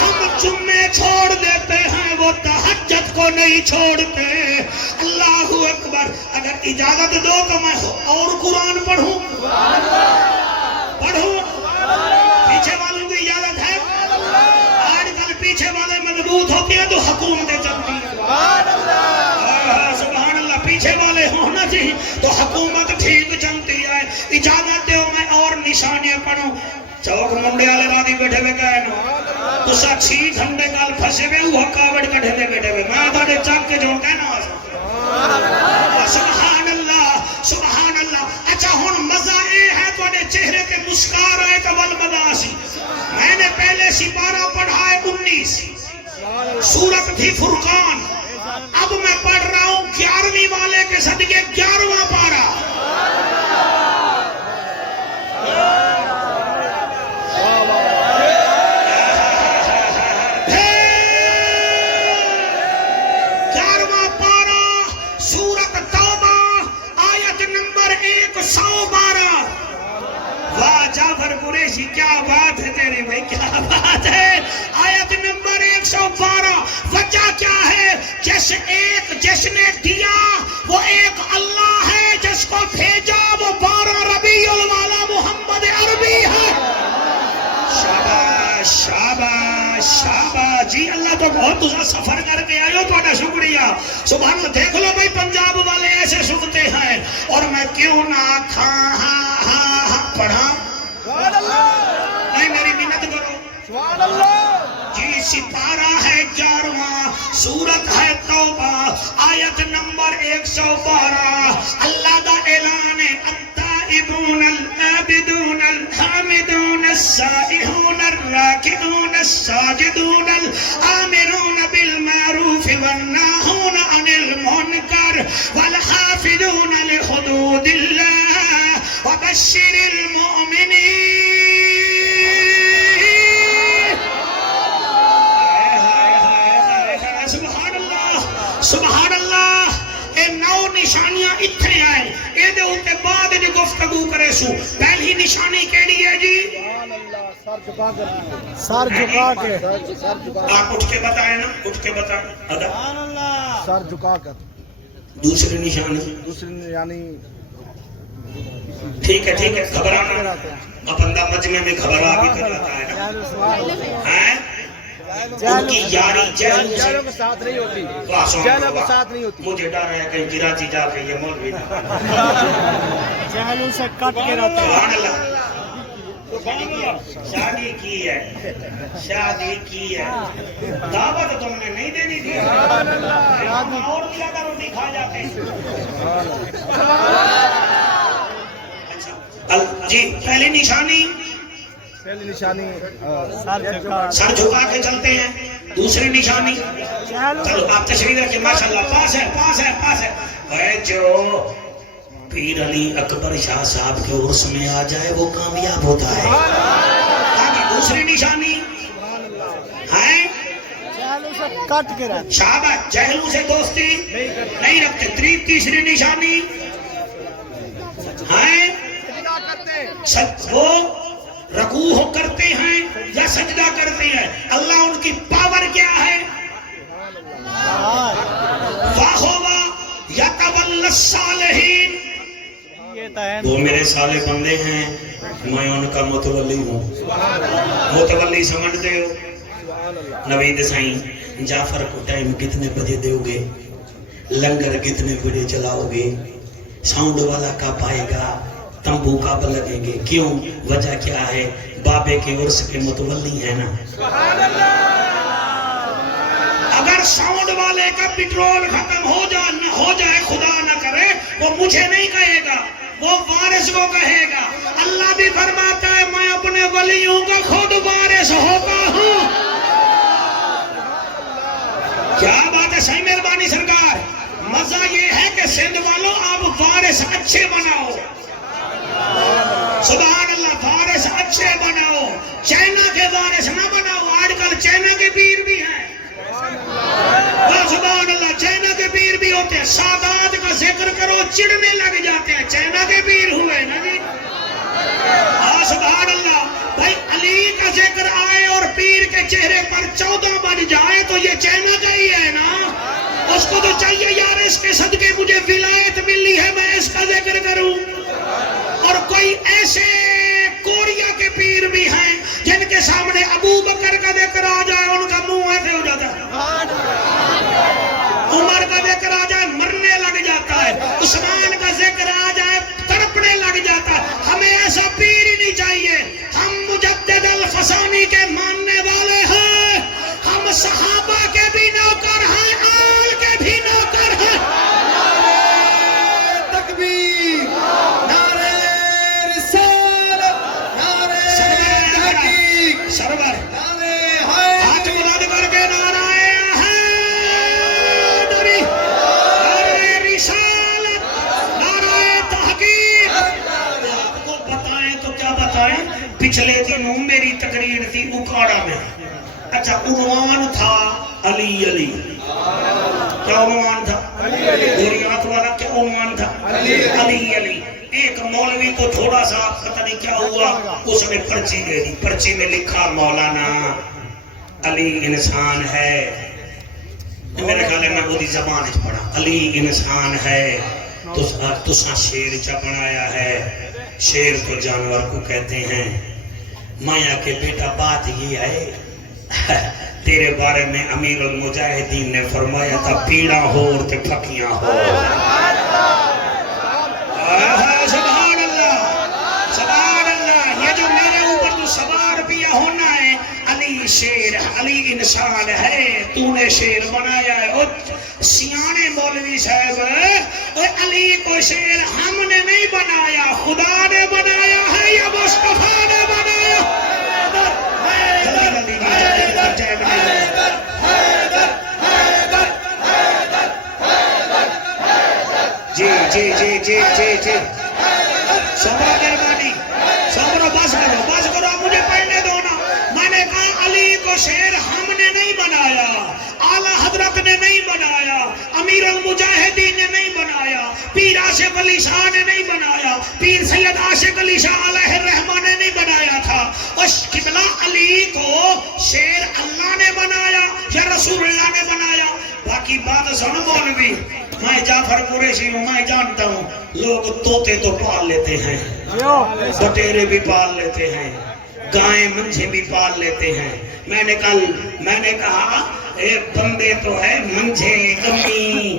ہم جمعے چھوڑ دیتے ہیں وہ تہجد کو نہیں چھوڑتے اللہ اکبر اگر اجازت دو تو میں اور قرآن پڑھوں پیچھے والوں کی اجازت ہے آج کل پیچھے والے مضبوط ہوتے ہیں تو حکومتیں چلتی ہیں سبحان اللہ پیچھے والے ہونا چاہیے تو حکومت ٹھیک چلتی ہے اجازت دو میں اور نشانیاں پڑھوں چوک منڈے والے رادی بیٹھے ہوئے گئے نا تو سا 6 گھنٹے کال پھنسے ہوئے وہ کاوڑ کٹھے دے بیٹھے ہوئے میں تھوڑے چک کے جو کہنا سبحان اللہ اچھا ہن مزہ اے ہے تھوڑے چہرے تے مسکار آئے تو والمدہ سی میں نے پہلے سپارہ پڑھا ہے 19 سورت تھی فرقان اب میں پڑھ رہا ہوں 11ویں والے کے صدقے 11واں پارہ جعفر قریشی کیا بات ہے تیرے بھائی کیا بات ہے آیت نمبر 112 وجہ کیا ہے جس نے دیا وہ ایک اللہ ہے جس کو بھیجا وہ 12 ربیع الاول محمد عربی ہے شاباش شاباش شاباش جی اللہ تو بہت تجھا سفر کر کے آئے ہو تو شکریہ سبحان اللہ دیکھ لو بھائی پنجاب والے ایسے سنتے ہیں اور میں کیوں نہ پڑھا نہیں میری منت کرو سبحان اللہ جی سپارہ ہے 11واں سورت ہے توبہ آیت نمبر 112 اللہ دا اعلان ہے التائبون العابدون الحامدون السائحون الراکعون الساجدون الآمرون بالمعروف والناہون عن المنکر والحافظون لحدود اللہ وبشر المؤمنین سبحان اللہ اے 9 نشانیاں اتنے آئے اے دے ہوتے بعد نے گفتگو کرے سو پہلی نشانی کیڑی ہے جی سر جھکا کے آپ اٹھ کے بتائیں نا اٹھ کے بتائیں سر جھکا کر دوسری نشانی دوسری یعنی ٹھیک ہے گھبرانا اب بندہ مجمع میں گھبرا بھی کر رہتا ہے نا ان کی یاری جہلوں کے ساتھ نہیں ہوتی جہلوں کے ساتھ نہیں ہوتی مجھے ڈر ہے کہ کراچی جا کے یہ مولوی جہلوں سے کٹ کے رہتے سبحان اللہ شادی کی ہے دعوت تم نے نہیں دینی تھی اور زیادہ روٹی کھا جاتے جی پہلی نشانی سر جھکا کے چلتے ہیں دوسری نشانی چلو آپ تشریف رکھیں ماشاءاللہ پاس ہے اے جو پیر علی اکبر شاہ صاحب کے عرس میں آ جائے وہ کامیاب ہوتا ہے دوسری نشانی ہے کٹ کے رہتے شاباش جہلوں سے دوستی نہیں رکھتے تیسری نشانی ہے وہ رکوع کرتے ہیں یا سجدہ کرتے ہیں اللہ ان کی پاور کیا ہے واہوا یتولی الصالحین وہ میرے صالح بندے ہیں میں ان کا متولی ہوں متولی سمجھتے ہو نوید سائیں جعفر کو ٹائم کتنے بجے دیو گے لنگر کتنے بجے چلاؤ گے ساؤنڈ والا کب آئے گا تمبو کب لگیں گے کیوں وجہ کیا ہے بابے کے عرس کے متولی ہے نا اگر ساؤنڈ والے کا پٹرول ختم ہو جائے خدا نہ کرے وہ مجھے نہیں کہے گا وہ وارث کو کہے گا اللہ بھی فرماتا ہے میں اپنے ولیوں کا خود وارث ہوتا ہوں کیا بات ہے صحیح مہربانی سرکار مزہ یہ ہے کہ سندھ والوں آپ وارث اچھے بناؤ سبحان اللہ وارث اچھے بناؤ چائنا کے وارث نہ بناؤ آج کل چائنا کے پیر بھی ہیں سبحان اللہ چائنا کے پیر بھی ہوتے ہیں سادات کا ذکر کرو چڑنے لگ جاتے ہیں چائنا کے پیر ہوئے نا جی سبحان اللہ بھائی علی کا ذکر آئے اور پیر کے چہرے پر 14 بن جائے تو یہ چائنا کا ہی ہے نا اس کو تو چاہیے یار اس کے صدقے مجھے ولایت ملی ہے میں اس کا ذکر کروں اور کوئی ایسے کوریا کے پیر بھی ہیں جن کے سامنے ابو بکر کا ذکر آ جائے ان کا منہ ایسے ہو جاتا ہے عمر کا ذکر آ جائے مرنے لگ جاتا ہے عثمان کا ذکر آ جائے تڑپنے لگ جاتا ہے ہمیں ایسا پیر ہی نہیں چاہیے ہم مجدد الفسانی کے ماننے والے ہیں ہم صحابہ کے بھی نوکر ہیں آل کے بھی نوکر ہیں تکبیر سرور ہاتھ بلند کر کے نعرہ حیدری نعرہ رسالت نعرہ تحقیق آپ کو بتائیں تو کیا بتائیں پچھلے دنوں میری تقریر تھی اکاڑا میں اچھا عنوان تھا علی علی کیا عنوان تھا بوریات والا کیا عنوان تھا علی علی ایک مولوی کو تھوڑا سا پتہ نہیں کیا ہوا اس نے پرچی دے دی پرچی میں لکھا مولانا علی انسان ہے میرے خیال ہے میں وہ دی زبان اچ پڑھا علی انسان ہے تسا شیر چا بنایا ہے شیر تو جانور کو کہتے ہیں مایا کے بیٹا بات یہ ہے تیرے بارے میں امیر المجاہدین نے فرمایا تھا پیڑا ہو اور تے پھکیاں ہو. سبحان اللہ سبحان اللہ. یہ جو میرے اوپر تو سوار پیا ہونا ہے، علی شیر، علی انسان ہے، تو نے شیر بنایا ہے. او سیانے مولوی صاحب، علی کو شیر ہم نے نہیں بنایا، خدا نے بنایا ہے یا مصطفیٰ نے بنایا؟ جی جی جی جی جی جی صبر مہربانی، صبر، بس کرو مجھے پڑھنے دو نا. میں نے کہا علی کو شیر ہم نے نہیں بنایا، اعلیٰ حضرت نے نہیں بنایا، امیر المجاہدین نے نہیں بنایا، پیر عاشق علی شاہ نے نہیں بنایا، پیر سید عاشق علی شاہ علیہ الرحمہ نے نہیں بنایا تھا. اس قبلہ علی کو شیر اللہ نے بنایا یا رسول اللہ نے بنایا؟ باقی بات سن مولوی، میں جعفر قریشی ہوں، میں جانتا ہوں لوگ طوطے تو پال لیتے ہیں، بٹیرے بھی پال لیتے ہیں، گائیں منجھے بھی پال لیتے ہیں. میں نے کہا بندے تو ہے منجھے گمی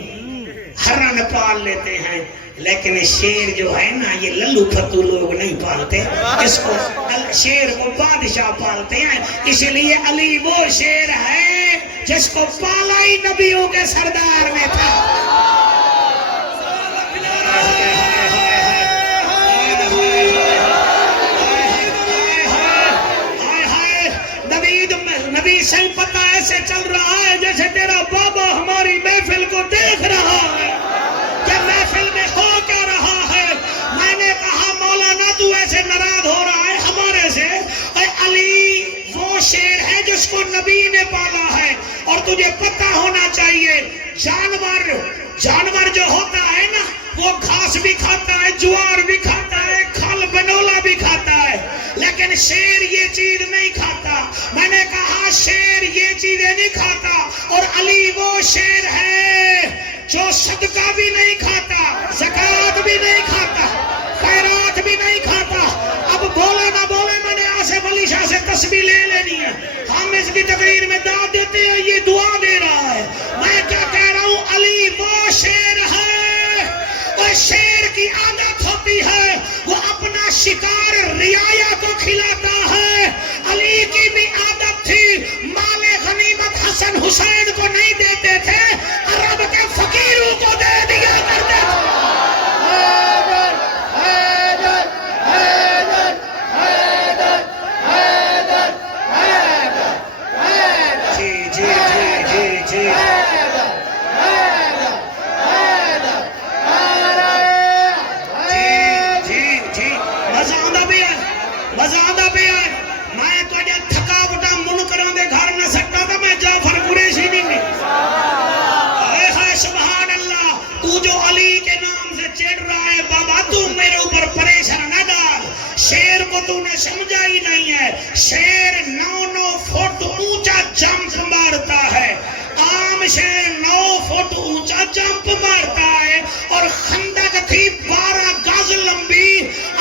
ہرن پال لیتے ہیں، لیکن شیر جو ہے نا یہ للو پھتو لوگ نہیں پالتے، اس کو شیر کو بادشاہ پالتے ہیں. اس لیے علی وہ شیر ہے جس کو پالا ہی نبیوں کے سردار میں تھا. نبی سے پتہ ایسے چل رہا ہے جیسے تیرا بابا ہماری محفل کو دیکھ رہا ہے کہ محفل میں ہو کیا رہا ہے. میں نے کہا مولانا تو ایسے ناراض ہو رہا ہے ہمارے سے، علی وہ شیر ہے جس کو نبی نے پالا ہے. اور تجھے پتہ ہونا چاہیے جانور جو ہوتا ہے نا وہ گھاس بھی کھاتا ہے، جوار بھی کھاتا ہے، کھل بنولا بھی کھاتا ہے، لیکن شیر یہ چیز نہیں کھاتا. میں نے کہا شیر یہ چیزیں نہیں کھاتا، اور علی وہ شیر ہے جو صدقہ بھی نہیں کھاتا، زکوٰۃ بھی نہیں کھاتا، خیرات بھی نہیں کھاتا. اب بولے نہ بولے میں نے آصف علی شاہ سے تسبیح لے لینی ہے. ہم اس کی تقریر میں دعوت دیتے ہیں، یہ دعا دے رہا ہے. میں کیا کہہ رہا ہوں، علی وہ شیر ہے، اور شیر کی عادت ہوتی ہے وہ اپنا شکار رعایا کو کھلاتا ہے. علی کی بھی عادت تھی، مال غنیمت حسن حسین کو نہیں دیتے تھے، عرب کے فقیروں کو دے دیا کرتے تھے. شیر کو تو نے سمجھا ہی نہیں ہے. شیر 9 فٹ اونچا جمپ مارتا ہے، عام شیر 9 فٹ اونچا جمپ مارتا ہے. اور خندق تھی 12 گز لمبی،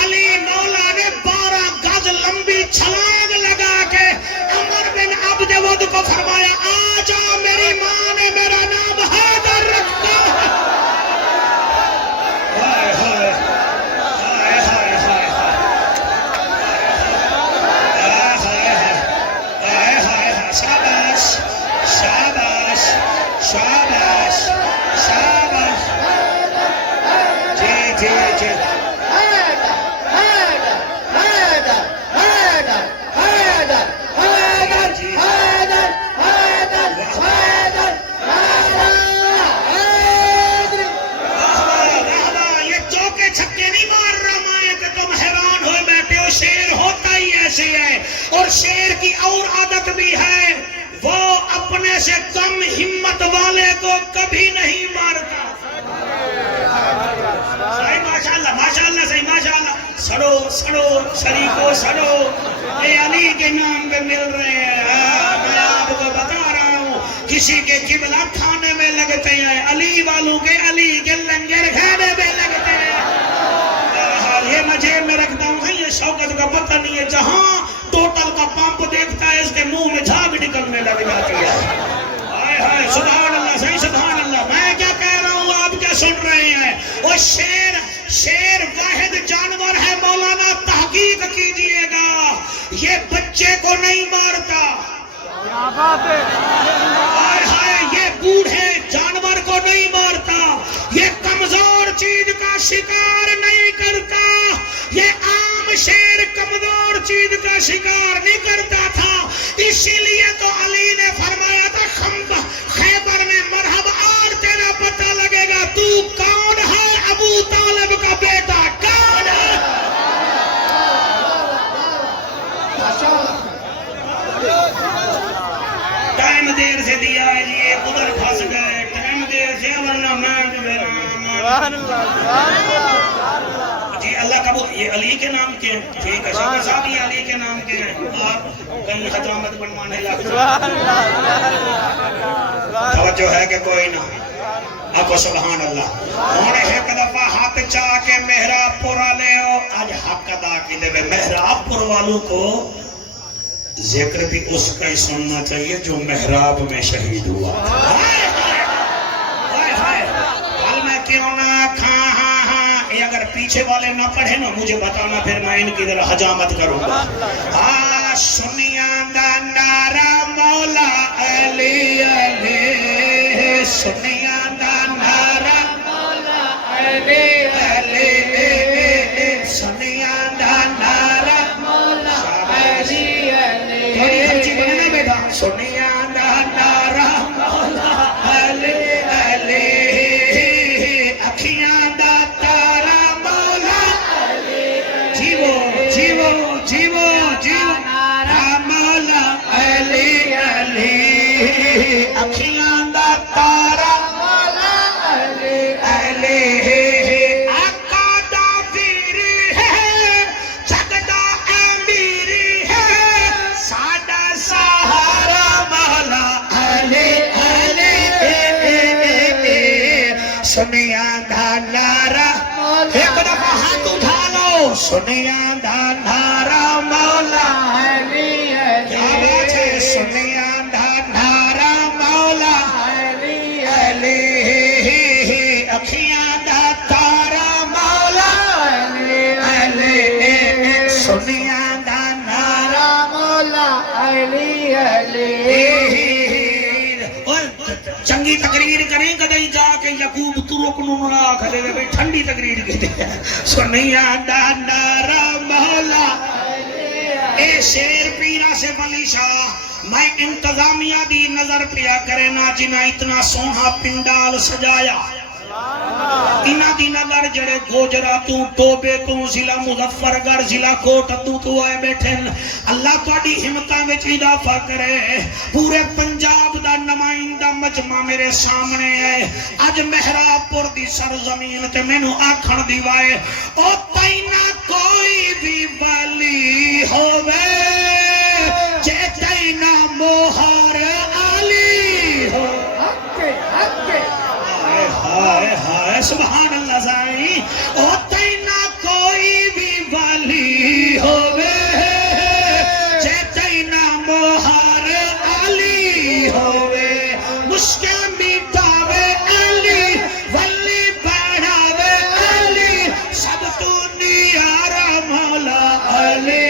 علی مولا نے 12 گز لمبی چھلانگ لگا کے عمر بن عبد ود کو فرمایا آجا، میری ماں نے میرا نام حیدر رکھا ہے. اور شیر کی اور عادت بھی ہے، وہ اپنے سے کم ہمت والے کو کبھی نہیں مارتا. ماشاءاللہ ماشاءاللہ صحیح ماشاءاللہ. سڑو شریکو سڑو، یہ علی کے نام پہ مل رہے ہیں. میں آپ کو بتا رہا ہوں، کسی کے قبلہ کھانے میں لگتے ہیں، علی والوں کے علی کے لنگر کھانے میں لگتے ہیں. یہ میں جیب میں رکھتا ہوں، یہ شوکت کا پتہ نہیں ہے، جہاں ٹوٹل کا پمپ دیکھتا ہے اس کے منہ میں جھاگ نکلنے ویلا ویلا کیا ہائے ہائے سبحان اللہ صحیح سبحان اللہ میں کیا کہہ رہا ہوں آپ کیا سن رہے ہیں وہ شیر واحد جانور ہے مولانا تحقیق کیجئے گا یہ بچے کو نہیں مارتا ہائے ہائے یہ بوڑھے جانور کو نہیں مارتا یہ کمزور چیز کا شکار نہیں کرتا یہ عام شیر کمزور چیز کا شکار نہیں کرتا تھا اسی لیے تو علی نے فرمایا تھا خیبر میں مرحب اور تیرا پتہ لگے گا تو کون ہے ابو طالب کا بیٹا کون ہے ٹائم دیر سے دیا ہے یہ ادھر پھنس گئے ٹائم دیر سے ورنہ میں جی اللہ قبول یہ علی کے نام کے ہیں ٹھیک ہے شاہ صاحب یہ علی کے نام کے ہیں آپ کہیں حجامت بنوانے لگتے توجہ ہے کہ کوئی نہ آپ سبحان اللہ ہونے ایک دفعہ ہاتھ چاہ کے محراب پورا لے ہو آج حق ادا کی دے محراب پور والوں کو ذکر بھی اس کا ہی سننا چاہیے جو محراب میں شہید ہوا حال میں کیوں نہ یہ اگر پیچھے والے نہ پڑھے نا مجھے بتانا پھر میں ان کی ذرا حجامت کروں گا سنیاں دا نعرہ مولا علی علی سنیاں دا نعرہ مولا علی علی سنیاں دا نعرہ مولا علی علی تھوڑی خرچی بننا بیٹا سنیاں دا نعرہ مولا علی علی اکھیاں دا تارا مولا جیو جیو جیو جیو مولا علی علی اکھیاں دا تارا مولا علی علی آقا دا پیری ہے جگ دا امیری ہے ساڈا سہارا مولا علی علی سنیاں دا نعرہ ایک دفعہ ہاتھ اٹھا لو سنیاں دا نعرہ مولا علی کیا بات ہے سنیاں دا نعرہ مولا علی علی اکھیاں دا تارا مولا علی سنیاں دا نعرہ مولا علی چنگی تقریر کریں کدی جا کے یعقوب ترک نو نہ کھلے وے ٹھنڈی تقریر کی سنیاں دا نعرہ مولا اے شیر پیرا سے ولی شاہ میں انتظامیہ دی نظر پیا کرے نا جنہ اتنا سونا پنڈال سجایا انہ دی نظر جڑے گوجراتوں ٹوبے تو ضلع مظفرگڑھ ضلع کوٹدو تو آئے بیٹھے اللہ تواڈی ہمتاں وچ اضافہ کرے پورے پنجاب دا نمائندہ مجمع میرے سامنے ہے اج محراب پور دی سرزمین تے مینوں آکھن دی وائے او تینا کوئی بھی والی ہووے جے تینا موہر علی ہو ہائے ہائے سبحان اللہ زائی او تینا کوئی بھی والی ہووے جے تینا موہر علی ہووے مشکل میٹاوے علی ولی بڑھاوے علی سب تو نیارا مولا علی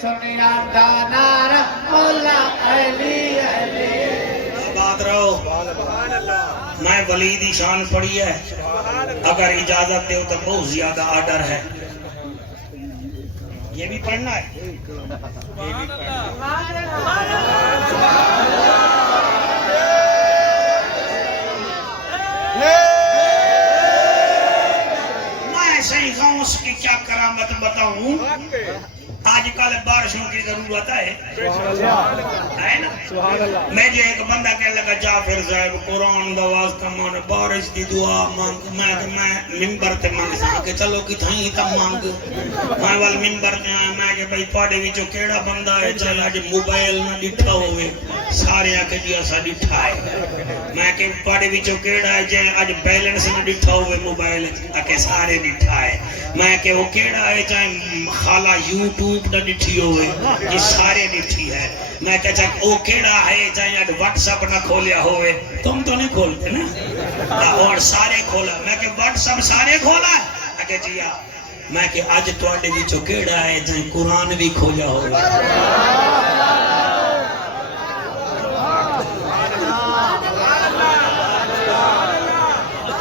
سنیاں دا نعرہ مولا علی بات رہو میں ولی دی شان پڑھی ہے اگر اجازت دے تو بہت زیادہ آرڈر ہے یہ بھی پڑھنا ہے میں شیخ غوث کی کیا کرامت بتاؤں آج کل بارشوں کی ضرورت ہے نا میں جو ایک بندہ کہنے لگا جعفر صاحب قرآن بواز کمان بارش دی دعا مانگ میں ممبر تے مانگ سکا کہ چلو کتھائیں تا مانگ میں وال ممبر تے آئے میں کہ بھئی پاڑے وچوں کیڑا بندہ ہے چل آج موبائل نہ ڈٹھا ہوئے سارے آکے جی ایسا ڈٹھا ہے میں کہ پاڑے وچوں کیڑا ہے جائے آج بیلنس نہ ڈٹھا ہوئے موبائل آکے سارے ڈٹھا ہے میں کہ وہ کیڑا ہے جائے خالہ یوٹیوب نہ ڈٹھی ہوئے ہوئے یہ سارے ڈٹھی ہے میں کہتا او کیڑا ہے جائیں اڈ واٹس اپ نہ کھولیا ہوئے تم تو نہیں کھولتے نا اور سارے کھولا میں کہ واٹس اپ سارے کھولا ہے کہ جی میں کہ اج تواڈے وچوں کیڑا ہے جائیں قرآن بھی کھولیا ہوئے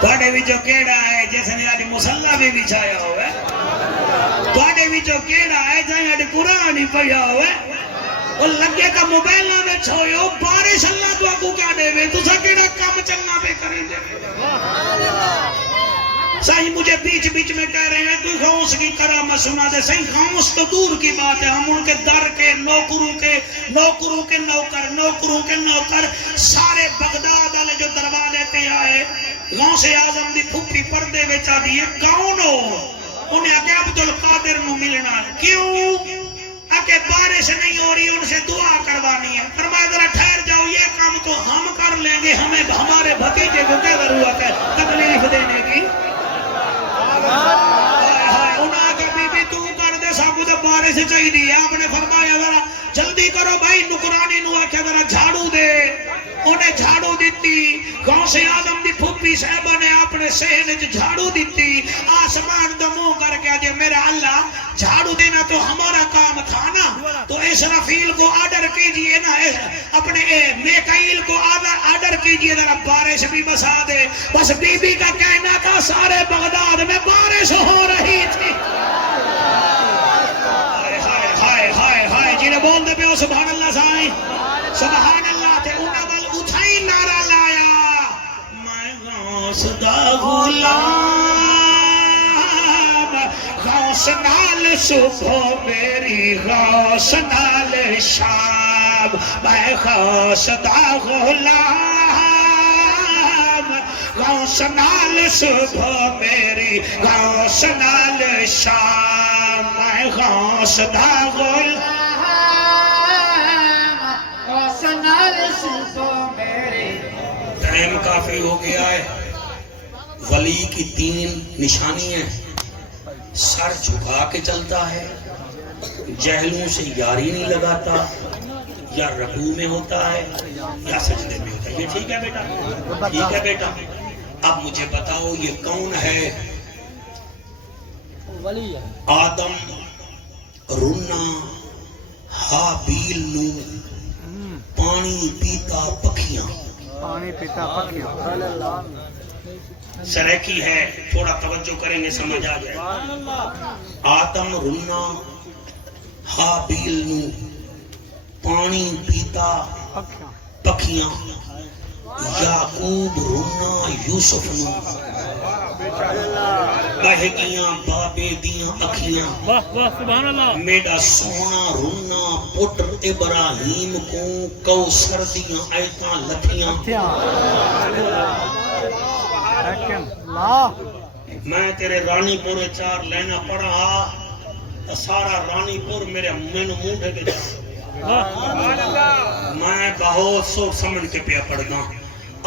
تواڈے وچوں کیڑا ہے جس نے اج مصلی بھی بچھایا ہوئے تواڈے وچوں کیڑا ہے جائیں اج قرآن ہی پڑھیا ہوئے وہ لگے کا موبائل نہ وچ ہوئے بارش اللہ تو اگو کیا دے وے تسا کیڑا کام چنگا پہ کریں دے صحیح مجھے بیچ بیچ میں کہہ رہے ہیں کوئی غوث کی کرامت سنا دے صحیح غوث تو دور کی بات ہے ہم ان کے در کے نوکروں کے نوکر سارے بغداد والے جو دروازے پہ آئے غوث اعظم دی پھپھی پردے وچ آ دی کون ہو انہیں آگے عبد القادر نو ملنا کیوں کہ بارش نہیں ہو رہی ان سے دعا کروانی ہے فرمایا ذرا ٹھہر جاؤ یہ کام تو ہم کر لیں گے ہمیں ہمارے بھتیجے کو کیا ضرورت ہے تکلیف دینے کی انہاں کہ بی بی تو کر دے سب تو بارش چاہیے دی آپ نے فرمایا ذرا جلدی کرو بھائی نکرانی نو آکھیا ذرا جھاڑو دے انہیں جھاڑو دیتی غوث اعظم دی پھپھی صاحبہ نے اپنے صحن وچ جھاڑو دیتی آسمان دا منہ کر کے جے میرا اللہ جھاڑو دینا تو ہمارا کام تھا نا تو اسرافیل کو آرڈر کیجئے نا اپنے میکائیل کو آرڈر کیجئے ذرا بارش بھی بسا دے بس بی بی کا کہنا تھا سارے بغداد میں بارش ہو رہی تھی ہائے ہائے ہائے جنہیں بول دے پہ ہو سبحان اللہ سائیں سبحان اللہ تے انہاں وال اٹھائی نعرہ لایا میں غوث دا غلام غوث نال صبح میری غوث نال شام میں غوث دا غلام غوث نال صبح میری غوث نال شام میں غوث دا غلام ٹائم کافی ہو گیا ہے ولی کی 3 نشانی ہیں سر جھکا کے چلتا ہے جہلوں سے یاری نہیں لگاتا یا رکوع میں ہوتا ہے یا سجدے میں ہوتا ہے یہ ٹھیک ہے بیٹا ٹھیک ہے بیٹا اب مجھے بتاؤ یہ کون ہے آدم رونا حابیل نو پانی پیتا پکھیاں سریکی ہے تھوڑا توجہ کریں گے سمجھ آ جائے آدم رونا حابیل نو پانی پیتا پکھیاں یعقوب رونا یوسف نو بہگیاں بابے دیاں اکھیاں میڈا سونا رونا پٹر ابراہیم کو کوثر دیاں آیتاں لکھیاں میں تیرے رانی پورے 4 لینا پڑھا سارا رانی پور میرے مونڈے کے میں بہت سوچ سمجھ کے پیا پڑھنا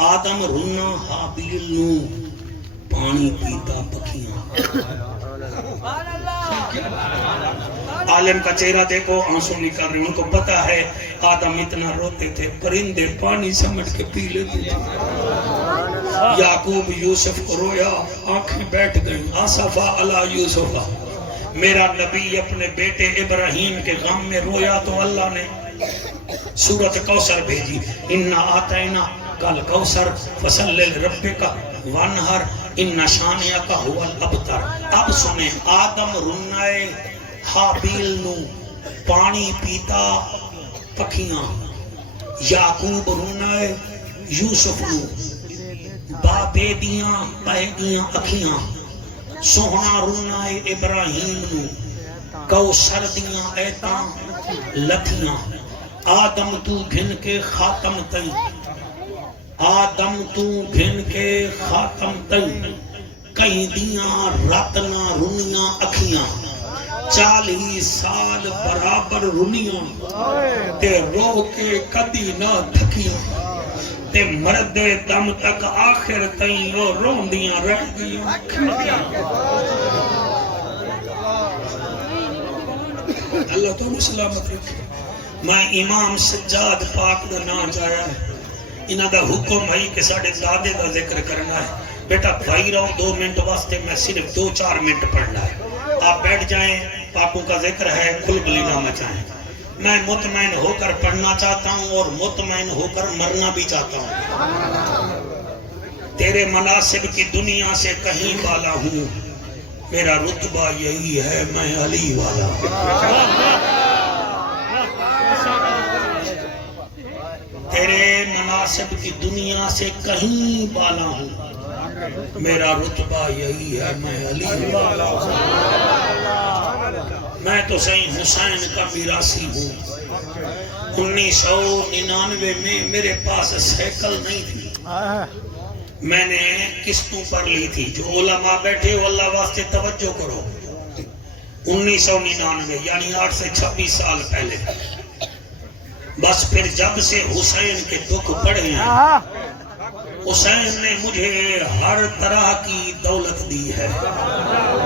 آدم رونا حابیل نو پانی پیتا پکھیاں عالم کا چہرہ دیکھو آنسو نکل رہے ان کو پتہ ہے آدم اتنا روتے تھے پرندے پانی سمجھ کے پی لیتے تھے یعقوب یوسف کو رویا آنکھیں بیٹھ گئیں آصفا علی یوسفا میرا نبی اپنے بیٹے ابراہیم کے غم میں رویا تو اللہ نے سورۃ کوثر بھیجی انا آتینا کل کوثر فصل لربک وانہر ان شانئک هو الابتر اب سنیں آدم رنائے حابیل نو پانی پیتا پکھیاں یعقوب رنائے یوسف نو بابے دیاں بہگیاں اکھیاں سوہنا رنائے ابراہیم نو کوثر دیاں ایتاں لکھیاں آدم تو گھن کے خاتم تئی آدم تو گھن کے خاتم تئی کئی دیاں راتنا رنیاں اکھیاں 40 سال برابر رنیاں تے رو کے کدی نہ تھکیاں تے مرد دم تک آخر تئیں وہ روندیاں رہ گئیاں اللہ تو سلامت رکھے میں امام سجاد پاک دا نام چاہیا ہے انہاں دا حکم ہے کہ ساڑھے دادے دا ذکر کرنا ہے بیٹا بھائی رہو 2 منٹ واسطے میں صرف 2-4 منٹ پڑھنا ہے آپ بیٹھ جائیں پاکوں کا ذکر ہے کل بلی نہ مچائیں میں مطمئن ہو کر پڑھنا چاہتا ہوں اور مطمئن ہو کر مرنا بھی چاہتا ہوں تیرے مناسب کی دنیا سے کہیں بالا ہوں میرا رتبہ یہی ہے میں علی والا تیرے مناسب کی دنیا سے کہیں بالا ہوں میرا رتبہ یہی ہے میں علی والا میں تو صحیح حسین کا میراثی ہوں 1999 میں میرے پاس سائیکل نہیں تھی میں نے قسطوں پر لی تھی جو علماء بیٹھے ہو اللہ واسطے توجہ کرو 1999 یعنی 8 سے 26 سال پہلے بس پھر جب سے حسین کے دکھ بڑھے ہیں حسین نے مجھے ہر طرح کی دولت دی ہے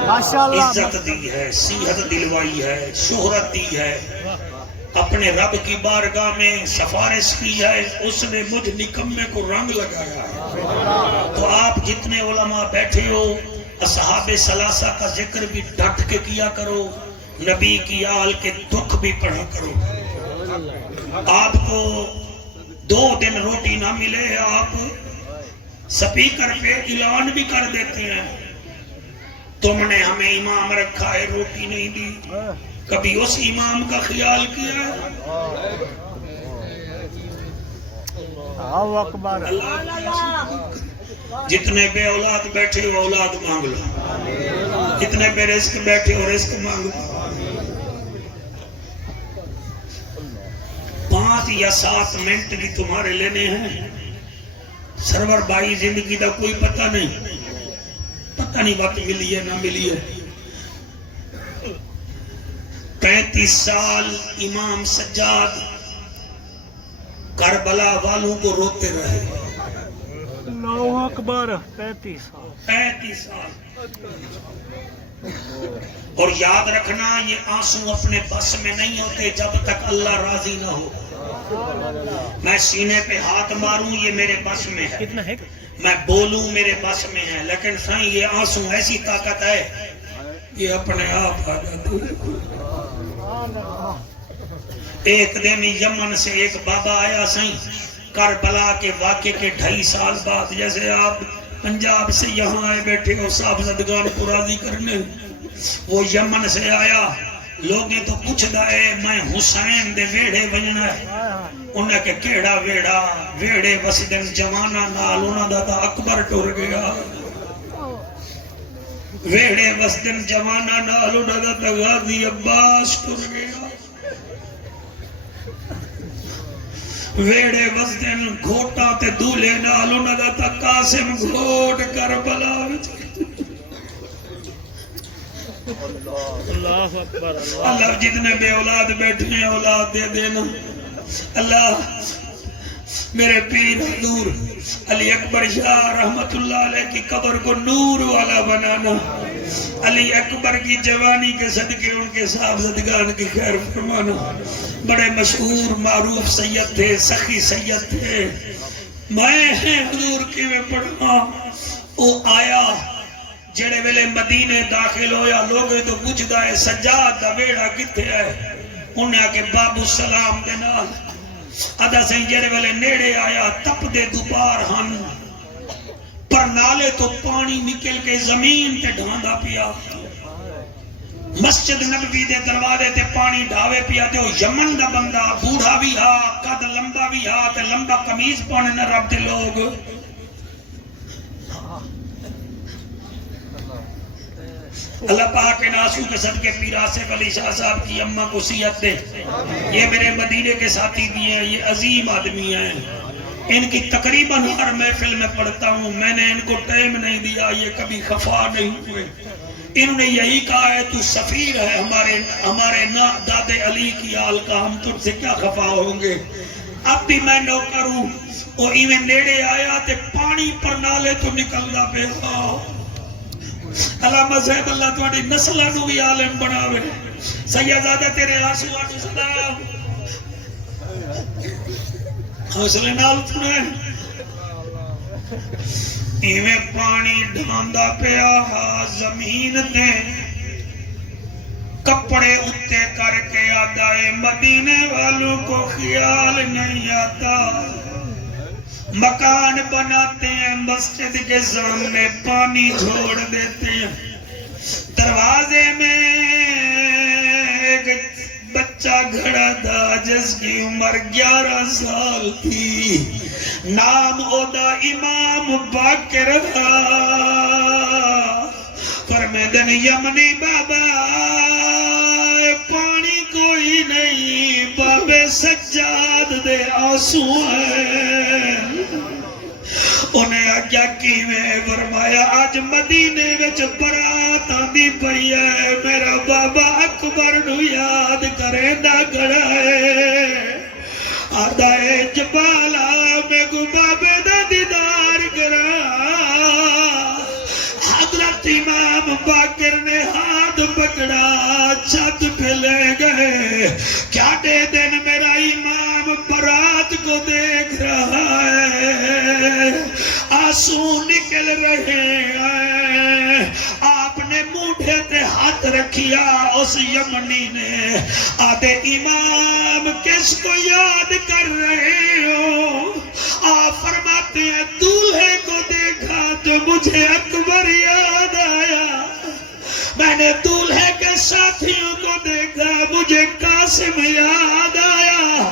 عزت دی ہے صحت دلوائی ہے شہرت دی ہے اپنے رب کی بارگاہ میں سفارش کی ہے اس نے مجھ نکمے کو رنگ لگایا ہے تو آپ جتنے علماء بیٹھے ہو اصحاب ثلاثہ کا ذکر بھی ڈٹ کے کیا کرو نبی کی آل کے دکھ بھی پڑھا کرو آپ کو 2 دن روٹی نہ ملے آپ سپیکر پہ اعلان بھی کر دیتے ہیں تم نے ہمیں امام رکھا ہے روٹی نہیں دی کبھی اس امام کا خیال کیا جتنے بے اولاد بیٹھے ہو اولاد مانگ لو جتنے بے رزق بیٹھے ہو رزق مانگ لو 5 یا 7 منٹ بھی تمہارے لینے ہیں سرور بھائی زندگی دا کوئی پتہ نہیں وقت ملی ہے نہ ملی ہے 35 سال امام سجاد کربلا والوں کو روتے رہے اللہ اکبر 35 سال اور یاد رکھنا یہ آنسو اپنے بس میں نہیں ہوتے جب تک اللہ راضی نہ ہو میں سینے پہ ہاتھ ماروں یہ میرے بس میں ہے میں بولوں میرے بس میں ہے لیکن سائیں یہ آنسو ایسی طاقت ہے یہ اپنے آپ آ جاتے ایک دن یمن سے ایک بابا آیا سائیں کربلا کے واقعے کے 2.5 سال بعد جیسے آپ پنجاب سے یہاں آئے بیٹھے ہو صاحبزدگان کو راضی کرنے وہ یمن سے آیا لوگیں تو پوچھ دائے میں حسین دے ویڑے بننا ہے انہیں کہ کیڑا ویڑے وسدن جوانہ نال انہاں دا تا اکبر ٹر گیا ویڑے وسدن جوانہ نال انہاں دا تا غازی عباس ٹر گیا ویڑے وسدن گھوٹا تے دولے نال انہاں دا تا قاسم گھوٹ کربلا وچ اللہ جتنے بے اولاد بیٹھے ہیں اولاد دے دینا اللہ میرے پیر حضور علی اکبر شاہ رحمت اللہ علیہ کی قبر کو نور والا بنانا علی اکبر کی جوانی کے صدقے ان کے صاحبزدگان کی خیر فرمانا بڑے مشہور معروف سید تھے سخی سید تھے میں حضور کی میں پڑھا وہ آیا جڑے ویلے مدینے داخل ہویا لوگے تو پوچھ دائے سجاد دا ویڑا کتے ہے انہیں آکے بابو سلام دے نال ادا سے جڑے ویلے نیڑے آیا تپ دے دوپار ہن پر نالے تو پانی نکل کے زمین تے ڈھاندا پیا مسجد نبوی دے دروازے تے پانی ڈھاوے پیا تے وہ یمن دا بندہ بوڑھا بھی ہا قد لمبا بھی ہا تے لمبا قمیض پانے نہ رب دے لوگ اللہ پاک کے ناسو کے صدقے پیر آصف علی شاہ صاحب کی اماں کو صحت دے یہ میرے مدینے کے ساتھی بھی ہیں یہ عظیم آدمی ہیں ان کی تقریباً ہر محفل میں پڑھتا ہوں میں نے ان کو ٹائم نہیں دیا یہ کبھی خفا نہیں ہوئے انہوں نے یہی کہا ہے تو سفیر ہے ہمارے داد علی کی آل کا ہم تجھ سے کیا خفا ہوں گے اب بھی میں نوکر ہوں اور ایویں نیڑے آیا تے پانی پر نالے تو نکلنا پہ اللہ مذہب اللہ تواڈی نسلوں بھی عالم بناوے سیدزادہ تیرے آنسو آٹو سلام حوصلے نال سنیں ایویں پانی ڈھاندا پیا زمین تے کپڑے اتے کر کے آدائے مدینے والوں کو خیال نہیں آتا مکان بناتے ہیں مسجد کے سامنے پانی چھوڑ دیتے ہیں دروازے میں ایک بچہ کھڑا تھا جس کی عمر 11 سال تھی نام اودا امام باقر تھا فرمیدن یمنی بابا پانی کوئی نہیں بابے سجاد دے آنسو ہیں انہیں آگیا کی میں فرمایا آج مدینے وچ برات آندی پئی ہے میرا بابا اکبر نو یاد کرے دا کھڑا ہے آدھائے جبالا میں کو بابے دا دیدار کرا حضرت امام باقر نے ہاتھ پکڑا چھت پہ لے گئے کیا دے دن میرا امام برات کو دیکھ رہا ہے آنسو نکل رہے ہیں آپ نے موڑھے تے ہاتھ رکھیا اس یمنی نے آدھے امام کس کو یاد کر رہے ہو آپ فرماتے ہیں دولہے کو دیکھا تو مجھے اکبر یاد آیا میں نے دولہے کے ساتھیوں کو دیکھا مجھے قاسم یاد آیا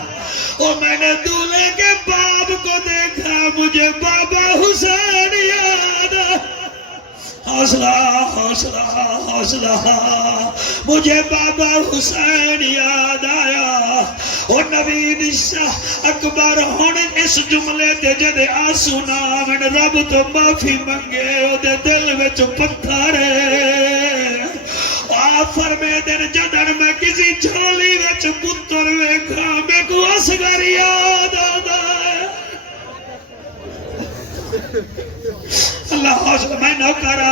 اور میں نے دولہے کے باپ کو دیکھا مجھے بابا حسین یاد آیا حوصلہ حوصلہ حوصلہ مجھے بابا حسین یاد آیا اور نوید شاہ اکبر ہون اس جملے دے جدے آنسو نامن رب تو معافی منگے او دے دل وچ پتھر آپ فرمے دن جدن میں کسی جھولی وچ پتر ویکھا میں کو اصغر یاد آتا ہے اللہ حوصلہ میں نوکرا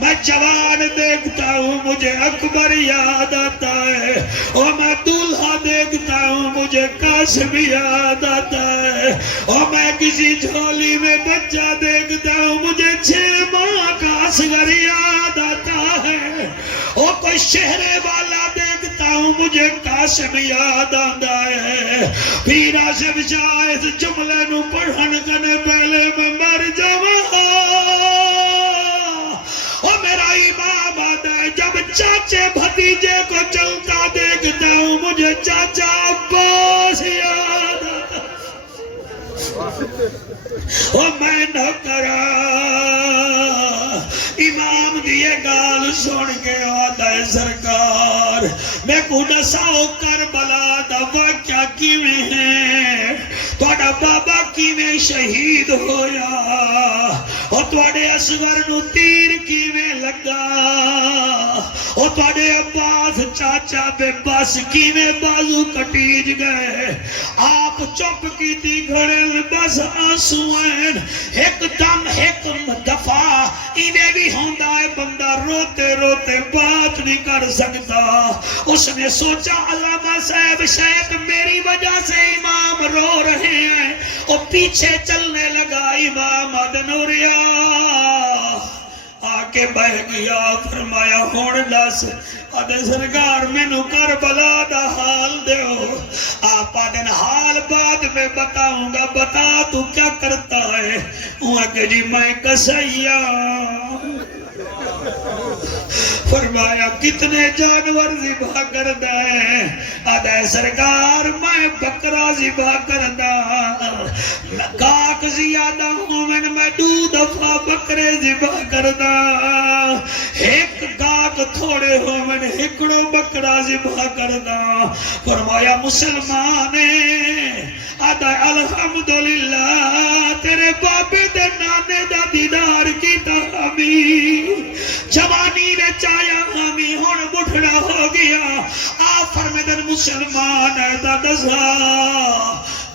میں جوان دیکھتا ہوں مجھے اکبر یاد آتا ہے اور میں دولہا دیکھتا ہوں مجھے قاسم یاد آتا ہے اور میں کسی جھولی میں بچہ دیکھتا ہوں مجھے 6 ماہ کا اصغر یاد آتا ہے اور کوئی شہرے والا دیکھتا ہوں مجھے قاسم یاد آتا ہے پھر آصف شاہ اس جملے نو پڑھن کنے پہلے میں مر جاواں اور میرا امام آتا ہے جب چاچے بھتیجے کو چلتا دیکھتا ہوں مجھے چاچا عباس یاد آتا اور میں نہ کرا امام دیئے گال سن کے آدھا ہے سرکار میں کو نساؤ کربلا دا واقعہ کیویں ہیں توڑا بابا کیویں شہید ہویا اور توڑے اصغر نو تیر کیویں لگا اور توڑے عباس چاچا بے بس کیویں بازو کٹیج گئے آپ چپ کی تھی گھڑے بس آنسو ہیں ایک دم ایک دفعہ انہیں بھی ہوندہ ہے بندہ روتے روتے بات نہیں کر سکتا اس نے سوچا علامہ صاحب شاید میری وجہ سے امام رو رہے ہیں اور پیچھے چلنے لگا امام ادنوریا آکے بہ گیا فرمایا ہون دس آدھے سرکار میں نو کربلا دا حال دیو آپ آدھن حال بعد میں بتاؤں گا بتا تو کیا کرتا ہے وہاں کہ جی میں کسیا فرمایا کتنے جانور ذبح کردہ ہے آدھے سرکار میں بکرا ذبح کردہ کاک زیادہ ہوں میں 2 دفعہ بکرے ذبح کردہ ایک کاک تھوڑے ہوں میں ایکڑو بکرا ذبح کردہ فرمایا مسلمانے آدھے الحمدللہ تیرے باپے دے نانے دا دیدار کی تحمی جوانی نے چایا ہمیں ہون بڑھڑا ہو گیا آپ فرمیدن مسلمان ہے دا دزا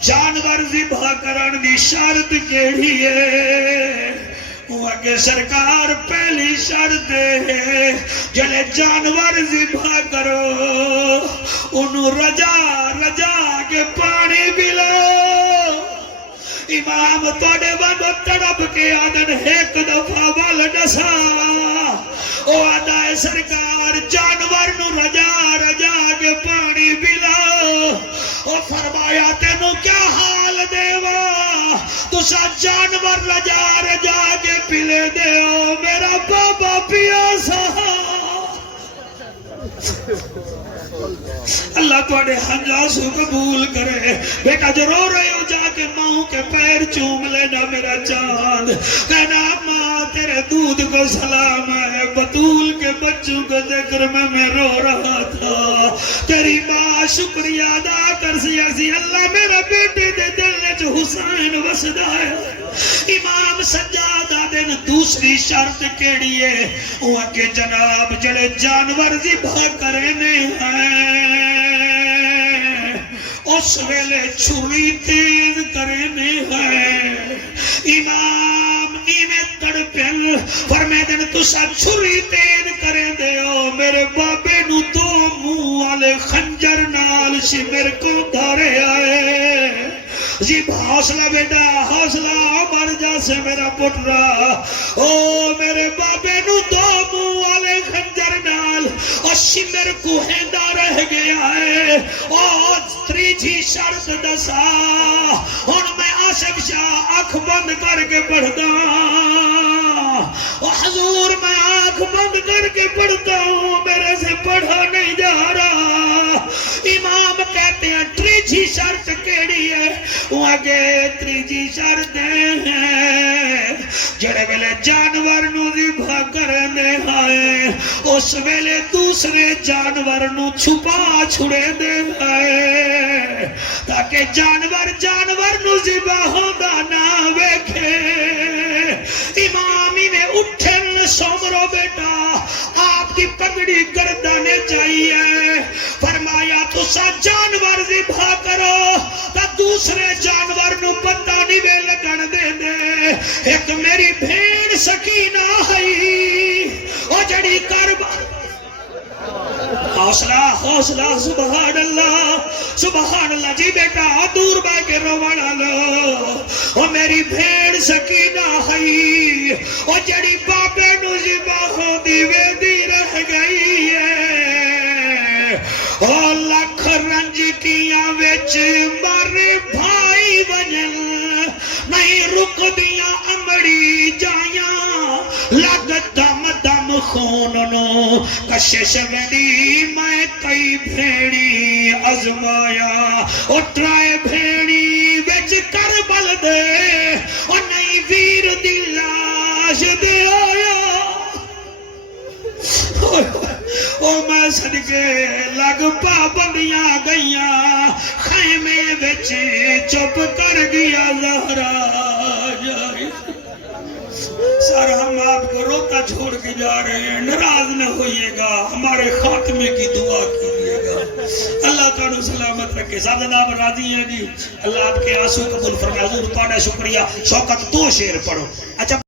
جانور ذبح کرن دی شرط کیڑی ہے وہ اگے سرکار پہلی شرط ہے جلے جانور ذبح کرو انہوں رجا رجا کے پانی پلاؤ امام توڑے وانو تڑپ کے آدن ایک دفعہ وال ڈسا او آدھائے سرکار جانور نو رجا رجا کے پانی پلاؤ او فرمایا تینوں کیا حال دیوا تو سا جانور رجا رجا کے پلے دیو میرا بابا پیاسا اللہ تواڈے ہنجاسو قبول کرے بیٹا جو رو رہے ہو جا کے ماں کے پیر چوم لینا میرا چاند کہنا ماں تیرے دودھ کو سلام ہے بطول کے بچوں کو ذکر میں رو رہا تھا تیری ماں شکریہ ادا کر سی اللہ میرا بیٹے دے دل نے جو حسین وسدا ہے امام سجادہ دن دوسری شرط کیڑی ہے وہ کہ جناب جڑے جانور ذبح کرنے ہیں اس ویلے چھری تیز کرنے ہیں امام ایمیں تڑپن فرمے دن تو سا چھری تیز کریں دے ہو میرے بابے نو دو منہ والے خنجر نال شمر کو دھارے آئے جی حوصلہ بیٹا حوصلہ عمر جا سے میرا پٹرا او میرے بابے نو دو منہ والے خنجر نال اور شمر کو ہیندہ رہ گیا ہے اور تریجی شرط دسا اور میں آصف شاہ آنکھ بند کر کے پڑھتا اور حضور میں آنکھ بند کر کے پڑھتا ہوں میرے سے پڑھا نہیں جا رہا امام کہتے ہیں تریجی شرط کیڑی ہے وہ آگے تریجی شرط ہیں جڑے ویلے جانور نو ذبح کرنے آئے اس ویلے دوسرے جانور نو چھپا چھڑے دے آئے تاکہ جانور نو ذبح ہوندہ نہ ویکھے امامی نے اٹھن سومرو بیٹا آپ کی پگڑی گردانے چاہیے فرمایا تو سا جانور ذبح کرو تا دوسرے جانور نو پتہ نہیں بے لگن دے دے ایک میری بھین سکینہ ہے او جڑی کربا حوصلہ سبحان اللہ جی بیٹا دور با کے روڑا لو او میری بھیڑ سکینہ ہے او جڑی بابے نو ذبح ہو دی ویدی رہ گئی ہے او لکھ رنجتیاں وچ مارے بھائی ونجل نہیں رک دیاں امڑی جائیاں لگ دم دم خوننو کشش ویڈی میں کئی بھیڑی ازمایا اٹھرائے بھیڑی وچ کربل دے اور نئی ویر دی لاش دے آیا او میں صدقے لگ پابندیاں گئیاں خیمے وچ چپ کر گیا زہرا جائی سارا ہم آپ کو روتا چھوڑ کے جا رہے ہیں ناراض نہ ہوئیے گا ہمارے خاتمے کی دعا کیجیے گا اللہ تعالیٰ سلامت رکھے سادہ آپ راضی ہیں جی اللہ آپ کے آنسو قبول فرمائے حضور تعالیٰ شکریہ شوکت دو شعر پڑھو اچھا